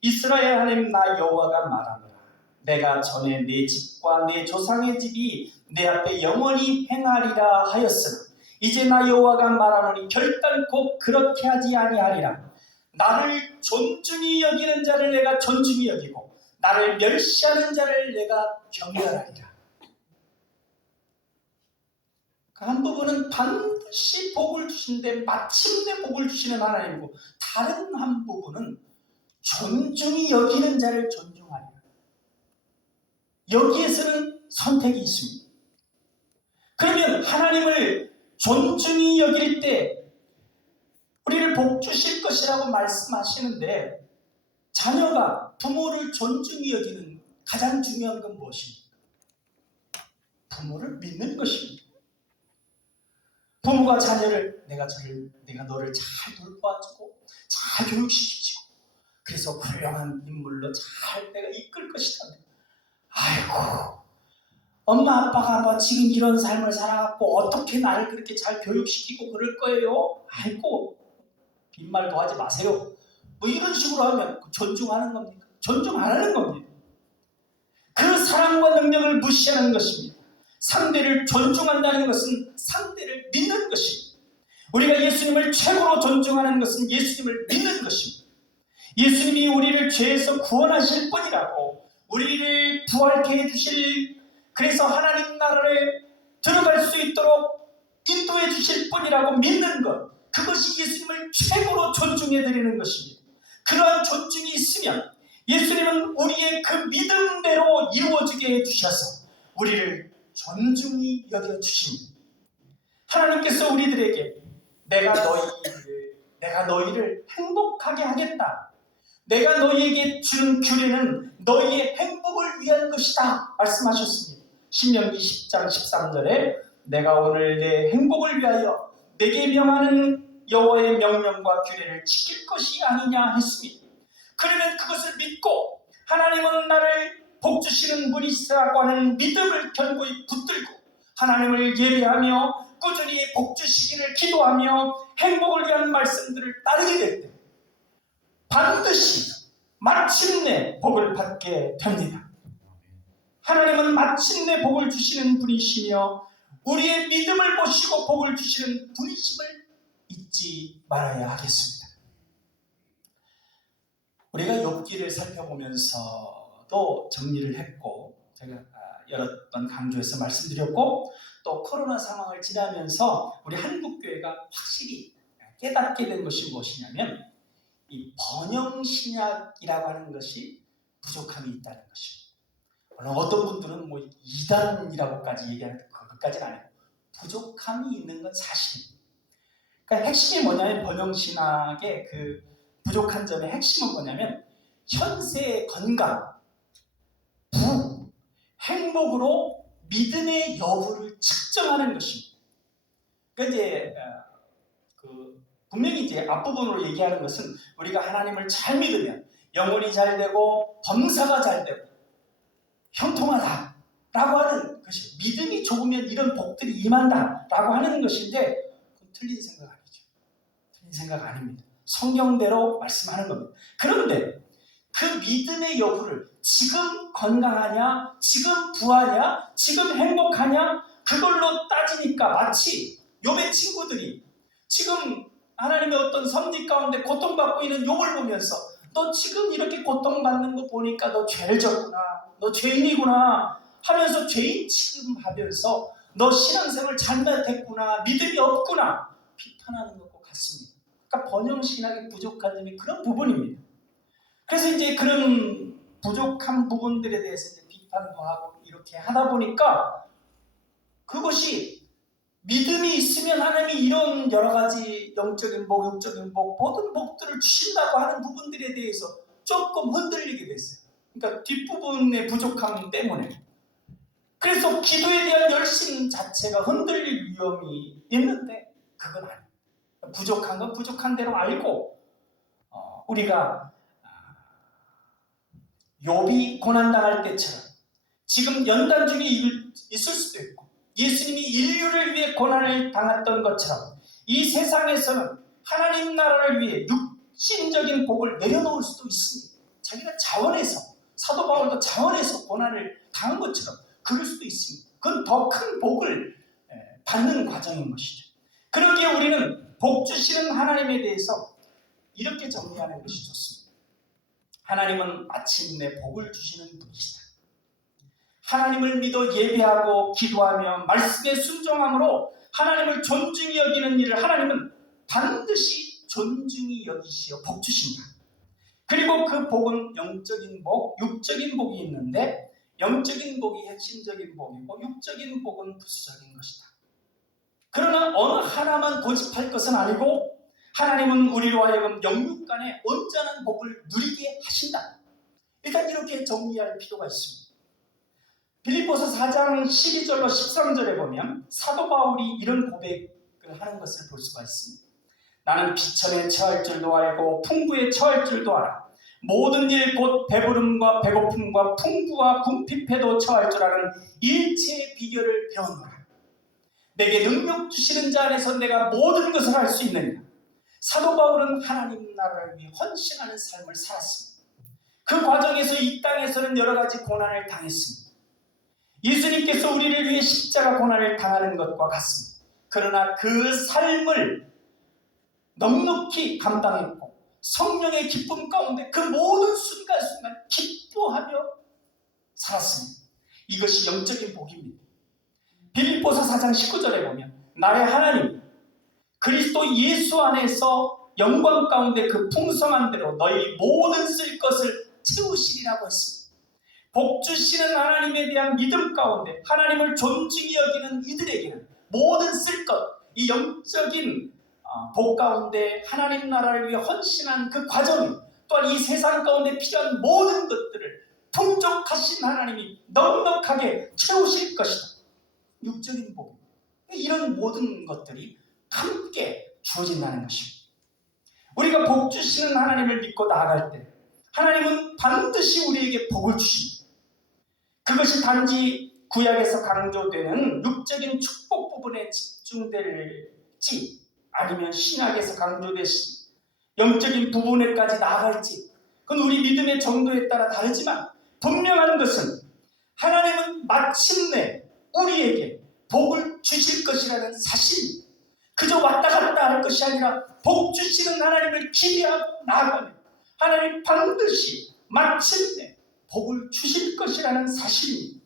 이스라엘 하나님 나 여호와가 말하노라. 내가 전에 내 집과 내 조상의 집이 내 앞에 영원히 행하리라 하였으나 이제 나 여호와가 말하노니 결단코 그렇게 하지 아니하리라. 나를 존중히 여기는 자를 내가 존중히 여기고 나를 멸시하는 자를 내가 경멸하리라. 그 한 부분은 반드시 복을 주시는데 마침내 복을 주시는 하나님이고 다른 한 부분은 존중히 여기는 자를 존중하리라. 여기에서는 선택이 있습니다. 그러면 하나님을 존중히 여길 때 우리를 복 주실 것이라고 말씀하시는데 자녀가 부모를 존중히 여기는 가장 중요한 건 무엇입니까? 부모를 믿는 것입니다. 부모가 자녀를 내가 너를 잘 돌봐주고 잘 교육시키고 그래서 훌륭한 인물로 잘 내가 이끌 것이다. 아이고 엄마 아빠가 뭐 지금 이런 삶을 살아갖고 어떻게 나를 그렇게 잘 교육시키고 그럴 거예요? 아이고 빈말도 하지 마세요. 뭐 이런 식으로 하면 존중하는 겁니까? 존중 안 하는 겁니다. 그 사랑과 능력을 무시하는 것입니다. 상대를 존중한다는 것은 상대를 믿는 것입니다. 우리가 예수님을 최고로 존중하는 것은 예수님을 믿는 것입니다. 예수님이 우리를 죄에서 구원하실 분이라고, 우리를 부활케 해주실, 그래서 하나님 나라에 들어갈 수 있도록 인도해 주실 분이라고 믿는 것, 그것이 예수님을 최고로 존중해 드리는 것입니다. 그러한 존중이 있으면 예수님은 우리의 그 믿음대로 이루어지게 해주셔서 우리를 존중히 여겨주십니다. 하나님께서 우리들에게 내가 너희를 행복하게 하겠다, 내가 너희에게 주는 규례는 너희의 행복을 위한 것이다 말씀하셨습니다. 신명기 10장 13절에 내가 오늘 내 행복을 위하여 내게 명하는 여호와의 명령과 규례를 지킬 것이 아니냐 했습니다. 그러면 그것을 믿고 하나님은 나를 복주시는 분이시라고 하는 믿음을 견고히 붙들고 하나님을 예배하며 꾸준히 복주시기를 기도하며 행복을 위한 말씀들을 따르게 될 때 반드시 마침내 복을 받게 됩니다. 하나님은 마침내 복을 주시는 분이시며 우리의 믿음을 보시고 복을 주시는 분이심을 잊지 말아야 하겠습니다. 우리가 욥기를 살펴보면서도 정리를 했고, 제가 여러 번 강조해서 말씀드렸고, 또 코로나 상황을 지나면서 우리 한국교회가 확실히 깨닫게 된 것이 무엇이냐면 이 번영신약이라고 하는 것이 부족함이 있다는 것입니다. 물론 어떤 분들은 뭐 이단이라고까지 얘기하는데 그것까지는 아니고 부족함이 있는 건 사실입니다. 그러니까 핵심이 뭐냐면 번영신학의 그 부족한 점의 핵심은 뭐냐면 현세의 건강, 부, 행복으로 믿음의 여부를 측정하는 것입니다. 그러니까 이제 분명히 이제 앞부분으로 얘기하는 것은 우리가 하나님을 잘 믿으면 영혼이 잘 되고 범사가 잘 되고 형통하다 라고 하는 것이, 믿음이 좋으면 이런 복들이 임한다 라고 하는 것인데 그건 틀린 생각 아니죠. 틀린 생각 아닙니다. 성경대로 말씀하는 겁니다. 그런데 그 믿음의 여부를 지금 건강하냐, 지금 부하냐, 지금 행복하냐, 그걸로 따지니까 마치 욥의 친구들이 지금 하나님의 어떤 섭리 가운데 고통받고 있는 욥을 보면서 너 지금 이렇게 고통받는 거 보니까 너 죄를 졌구나, 너 죄인이구나 하면서 죄인 취급하면서 너 신앙생활 잘못했구나, 믿음이 없구나 비판하는 것과 같습니다. 그러니까 번영신학의 부족한 점이 그런 부분입니다. 그래서 이제 그런 부족한 부분들에 대해서 이제 비판도 하고 이렇게 하다 보니까 그것이 믿음이 있으면 하나님이 이런 여러 가지 영적인 복, 육적인 복, 모든 복들을 주신다고 하는 부분들에 대해서 조금 흔들리게 됐어요. 그러니까 뒷부분의 부족함 때문에. 그래서 기도에 대한 열심 자체가 흔들릴 위험이 있는데 그건 아니에요. 부족한 건 부족한 대로 알고 우리가 욥이 고난당할 때처럼 지금 연단 중에 있을 수도 있고 예수님이 인류를 위해 고난을 당했던 것처럼 이 세상에서는 하나님 나라를 위해 육신적인 복을 내려놓을 수도 있습니다. 자기가 자원해서, 사도 바울도 자원해서 고난을 당한 것처럼 그럴 수도 있습니다. 그건 더 큰 복을 받는 과정인 것이죠. 그러기에 우리는 복 주시는 하나님에 대해서 이렇게 정리하는 것이 좋습니다. 하나님은 마침내 복을 주시는 분이시다. 하나님을 믿어 예배하고 기도하며 말씀에 순종함으로 하나님을 존중히 여기는 일을 하나님은 반드시 존중히 여기시어 복 주신다. 그리고 그 복은 영적인 복, 육적인 복이 있는데 영적인 복이 핵심적인 복이고 육적인 복은 부수적인 것이다. 그러나 어느 하나만 고집할 것은 아니고 하나님은 우리로 하여금 영육 간에 온전한 복을 누리게 하신다. 일단 이렇게 정리할 필요가 있습니다. 빌립보서 4장 12절로 13절에 보면 사도 바울이 이런 고백을 하는 것을 볼 수가 있습니다. 나는 비천에 처할 줄도 알고 풍부에 처할 줄도 알아. 모든 일 곧 배부름과 배고픔과 풍부와 궁핍에도 처할 줄 아는 일체의 비결을 배우노라. 내게 능력 주시는 자 안에서 내가 모든 것을 할 수 있느니라. 사도 바울은 하나님 나라를 위해 헌신하는 삶을 살았습니다. 그 과정에서 이 땅에서는 여러 가지 고난을 당했습니다. 예수님께서 우리를 위해 십자가 고난을 당하는 것과 같습니다. 그러나 그 삶을 넉넉히 감당했고 성령의 기쁨 가운데 그 모든 순간순간 기뻐하며 살았습니다. 이것이 영적인 복입니다. 빌립보서 4장 19절에 보면 나의 하나님 그리스도 예수 안에서 영광 가운데 그 풍성한 대로 너희 모든 쓸 것을 채우시리라고 했습니다. 복 주시는 하나님에 대한 믿음 가운데 하나님을 존중히 여기는 이들에게는 모든 쓸 것, 이 영적인 복 가운데 하나님 나라를 위해 헌신한 그 과정이 또한 이 세상 가운데 필요한 모든 것들을 풍족하신 하나님이 넉넉하게 채우실 것이다. 육적인 복. 이런 모든 것들이 함께 주어진다는 것입니다. 우리가 복 주시는 하나님을 믿고 나아갈 때 하나님은 반드시 우리에게 복을 주십니다. 그것이 단지 구약에서 강조되는 육적인 축복 부분에 집중될지 아니면 신약에서 강조되시 영적인 부분에까지 나아갈지 그건 우리 믿음의 정도에 따라 다르지만 분명한 것은 하나님은 마침내 우리에게 복을 주실 것이라는 사실입니다. 그저 왔다 갔다 할 것이 아니라 복 주시는 하나님을 기대하고 나아가면 하나님 반드시 마침내 복을 주실 것이라는 사실입니다.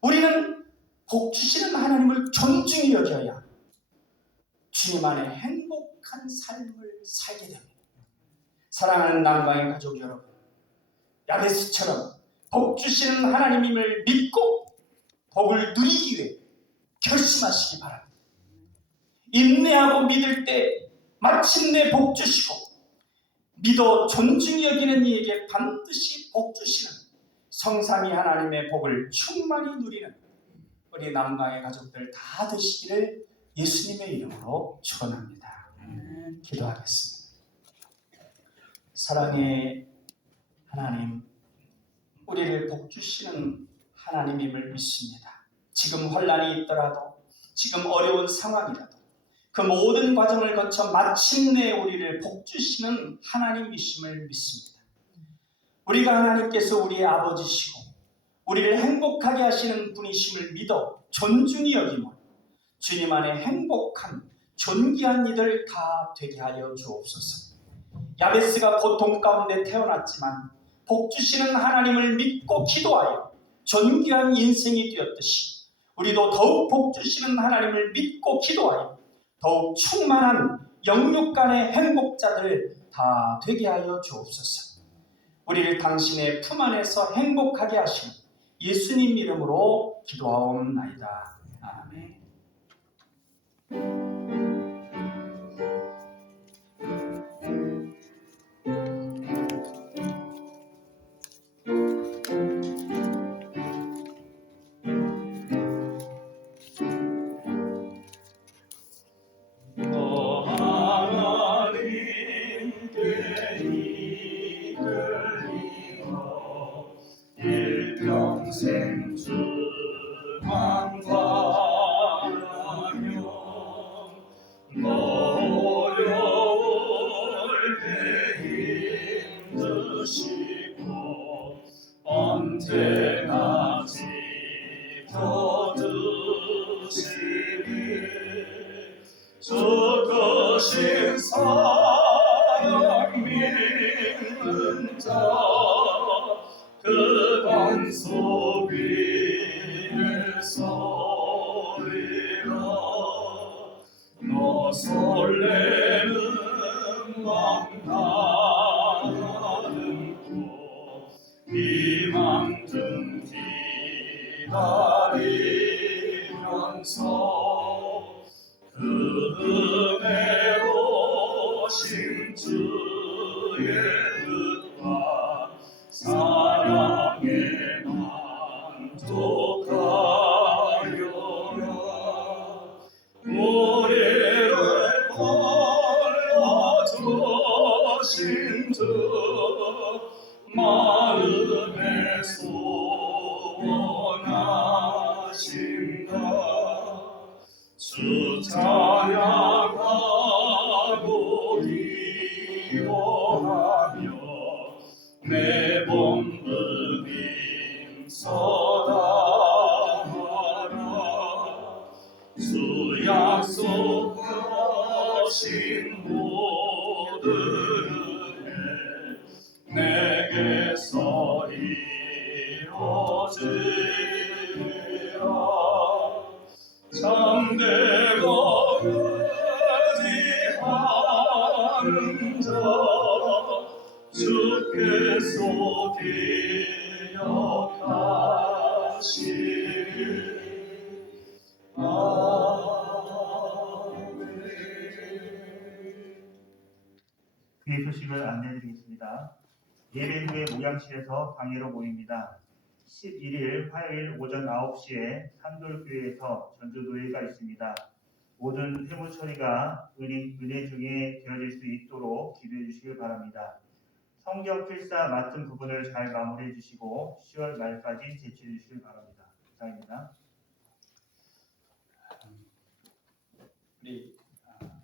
우리는 복 주시는 하나님을 존중히 여겨야 주님 안에 행복한 삶을 살게 됩니다. 사랑하는 남방의 가족 여러분, 야베스처럼 복 주시는 하나님임을 믿고 복을 누리기 위해 결심하시기 바랍니다. 인내하고 믿을 때 마침내 복 주시고 믿어 존중히 여기는 이에게 반드시 복 주시는 성삼위 하나님의 복을 충만히 누리는 우리 남강의 가족들 다 되시기를 예수님의 이름으로 축원합니다. 기도하겠습니다. 사랑의 하나님, 우리를 복 주시는 하나님임을 믿습니다. 지금 혼란이 있더라도, 지금 어려운 상황이라도 그 모든 과정을 거쳐 마침내 우리를 복 주시는 하나님이심을 믿습니다. 우리가 하나님께서 우리의 아버지시고 우리를 행복하게 하시는 분이심을 믿어 존중히 여기며 주님 안에 행복한 존귀한 이들 다 되게 하여 주옵소서. 야베스가 고통 가운데 태어났지만 복 주시는 하나님을 믿고 기도하여 존귀한 인생이 되었듯이 우리도 더욱 복 주시는 하나님을 믿고 기도하여 더욱 충만한 영육 간의 행복자들 다 되게 하여 주옵소서. 우리를 당신의 품 안에서 행복하게 하시는 예수님 이름으로 기도하옵나이다. 아멘. 일평생 주만 바라며 어려울 때 힘드시고 언제나 지켜주시리 죽으신 사랑 믿는 자 그 반석 위에 서리라. 너 설레는 맘 다듬고 희망 좀 기다리면서 그 은혜로 신주의 뜻과 사랑에 만족하여라. 우리를 불러주신 주 마음에 소원하신다. 주 찬양하고 기도하며 매번 서당하라. 주 약속하신 모든 잠들고 의지하는 자 주께서 기억하시리. 귀의 소식을 안내드리겠습니다. 예배 후에 목양실에서 강의로 모입니다. 11일 화요일 오전 9시에 산돌교회에서 전주노예가 있습니다. 모든 회무 처리가 은혜 중에 되어질 수 있도록 기도해 주시길 바랍니다. 성경 필사 맡은 부분을 잘 마무리해 주시고 10월 말까지 제출해 주시길 바랍니다. 감사합니다. 우리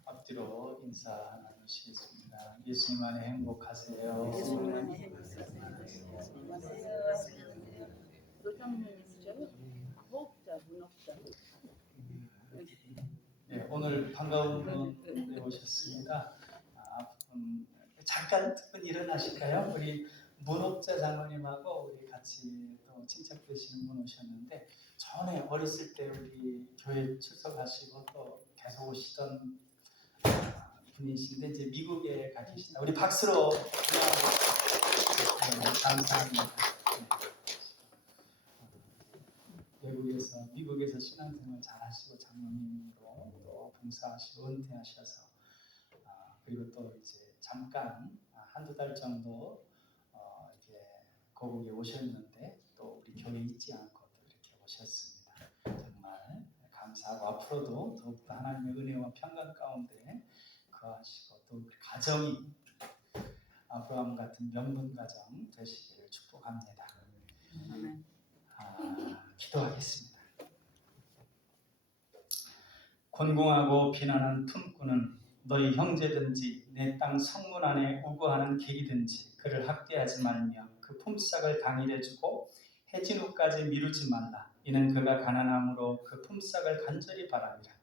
앞뒤로 인사 나누시겠습니다. 예수님 안에 행복하세요. 네, 오늘 반가운 분들 오셨습니다. 잠깐 일어나실까요? 우리 문옥자 장로님하고 우리 같이 또 친척되시는 분 오셨는데 전에 어렸을 때 우리 교회 출석하시고 또 계속 오시던 분이신데 이제 미국에 가 계신다. 우리 박수로 감사합니다. 미국에서 신앙생활 잘하시고 장로님으로 또 봉사하시고 은퇴하셔서 그리고 또 이제 잠깐 한두 달 정도 이렇게 고국에 오셨는데 또 우리 교회 잊지 않고 또 이렇게 오셨습니다. 정말 감사하고 앞으로도 더욱더 하나님의 은혜와 평강 가운데 거하시고 또 우리 가정이 아브라함 같은 명문 가정 되시기를 축복합니다. 기도하겠습니다. 곤궁하고 비난한 품꾼은 너희 형제든지 내 땅 성문 안에 우거하는 객이든지 그를 학대하지 말며 그 품삯을 당일해주고 해진 후까지 미루지 말라. 이는 그가 가난함으로 그 품삯을 간절히 바랍니다.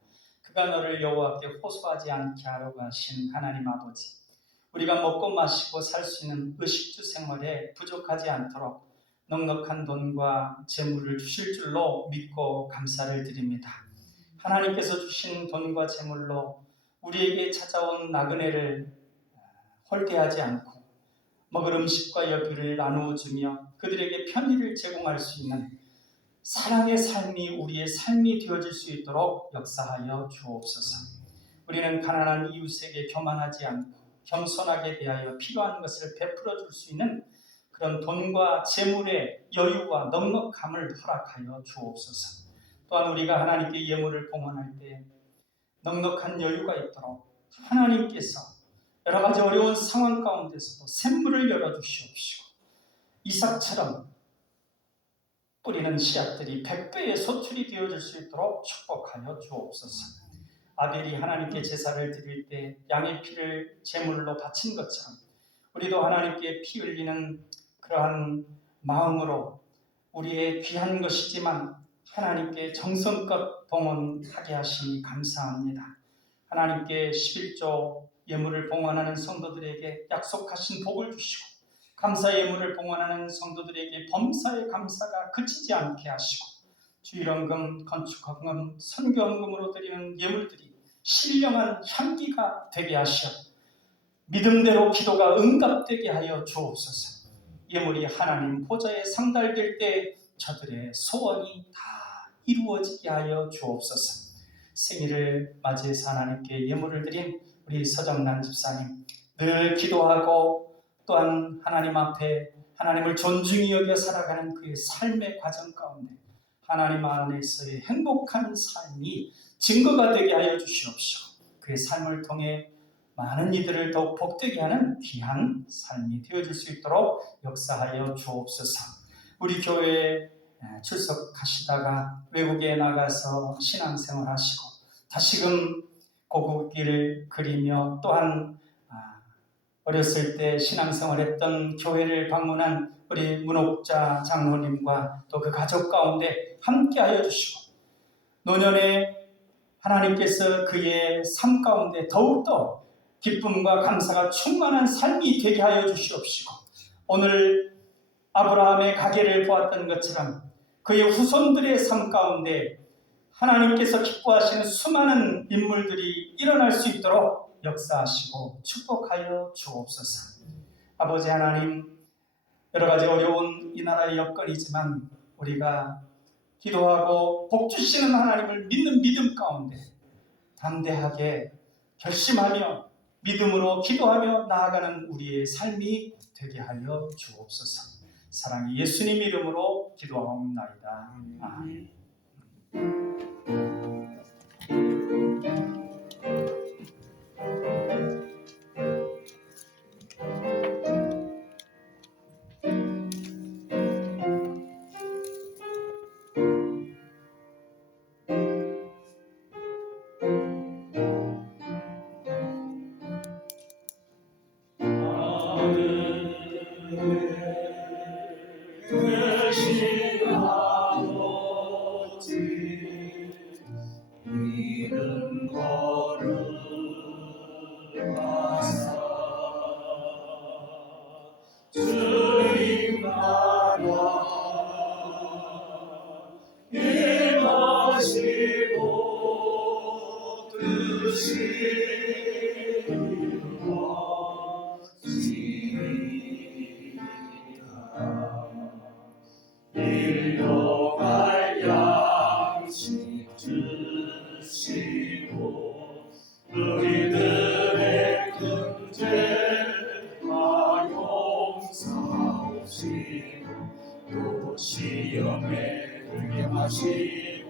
그가 너를 여호와께 호소하지 않게 하려고 하신 하나님 아버지, 우리가 먹고 마시고 살 수 있는 의식주 생활에 부족하지 않도록 넉넉한 돈과 재물을 주실 줄로 믿고 감사를 드립니다. 하나님께서 주신 돈과 재물로 우리에게 찾아온 나그네를 홀대하지 않고 먹을 음식과 여기를 나누어 주며 그들에게 편의를 제공할 수 있는 사랑의 삶이 우리의 삶이 되어질 수 있도록 역사하여 주옵소서. 우리는 가난한 이웃에게 교만하지 않고 겸손하게 대하여 필요한 것을 베풀어 줄 수 있는 그런 돈과 재물의 여유와 넉넉함을 허락하여 주옵소서. 또한 우리가 하나님께 예물을 봉헌할 때 넉넉한 여유가 있도록 하나님께서 여러 가지 어려운 상황 가운데서도 샘물을 열어주시옵시고 이삭처럼 뿌리는 씨앗들이 100배의 소출이 되어질 수 있도록 축복하여 주옵소서. 아벨이 하나님께 제사를 드릴 때 양의 피를 제물로 바친 것처럼 우리도 하나님께 피 흘리는 그러한 마음으로 우리의 귀한 것이지만 하나님께 정성껏 봉헌하게 하시니 감사합니다. 하나님께 11조 예물을 봉헌하는 성도들에게 약속하신 복을 주시고 감사 예물을 봉헌하는 성도들에게 범사의 감사가 그치지 않게 하시고 주일헌금, 건축헌금, 선교헌금으로 드리는 예물들이 신령한 향기가 되게 하시어 믿음대로 기도가 응답되게 하여 주옵소서. 예물이 하나님 보좌에 상달될 때 저들의 소원이 다 이루어지게 하여 주옵소서. 생일을 맞이해서 하나님께 예물을 드린 우리 서정란 집사님 늘 기도하고 또한 하나님 앞에 하나님을 존중히 여겨 살아가는 그의 삶의 과정 가운데 하나님 안에서의 행복한 삶이 증거가 되게 하여 주시옵시고 그의 삶을 통해 많은 이들을 더욱 복되게 하는 귀한 삶이 되어질 수 있도록 역사하여 주옵소서. 우리 교회에 출석하시다가 외국에 나가서 신앙생활 하시고 다시금 고국길을 그리며 또한 어렸을 때 신앙생활했던 교회를 방문한 우리 문옥자 장로님과 또 그 가족 가운데 함께하여 주시고 노년에 하나님께서 그의 삶 가운데 더욱더 기쁨과 감사가 충만한 삶이 되게 하여 주시옵시고 오늘 아브라함의 가계를 보았던 것처럼 그의 후손들의 삶 가운데 하나님께서 기뻐하시는 수많은 인물들이 일어날 수 있도록 역사하시고 축복하여 주옵소서. 아버지 하나님, 여러 가지 어려운 이 나라의 여건이지만 우리가 기도하고 복 주시는 하나님을 믿는 믿음 가운데 담대하게 결심하며 믿음으로 기도하며 나아가는 우리의 삶이 되게 하여 주옵소서. 사랑의 예수님 이름으로 기도하옵나이다. 아멘. 되신 아버지 이름 거룩하사 주님 나라 임하시고 뜻이 일용할 양식 주시고 우리들의 큰 죄가 용서하시고 또 시험에 들게 하시고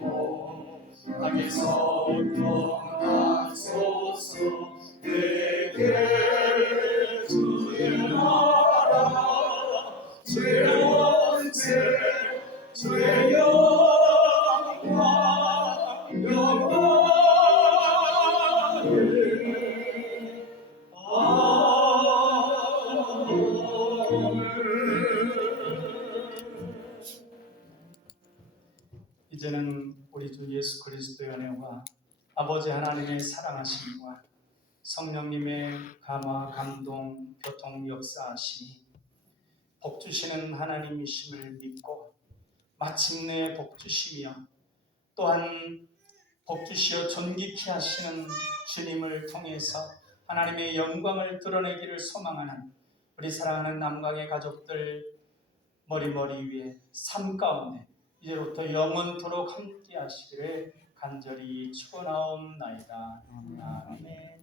악에서 구원하소서. 내게 주의 나라 주의 원죄 주의 영광 영원히 아멘. 이제는 우리 주 예수 그리스도의 은혜와 아버지 하나님의 사랑하심과 성령님의 감화, 감동, 교통, 역사하심이 복 주시는 하나님이심을 믿고 마침내 복 주시며 또한 복 주시어 존귀케 하시는 주님을 통해서 하나님의 영광을 드러내기를 소망하는 우리 사랑하는 남강의 가족들 머리머리 위에 삶 가운데 이제부터 영원토록 함께 하시기를 간절히 축원하옵나이다. 아멘.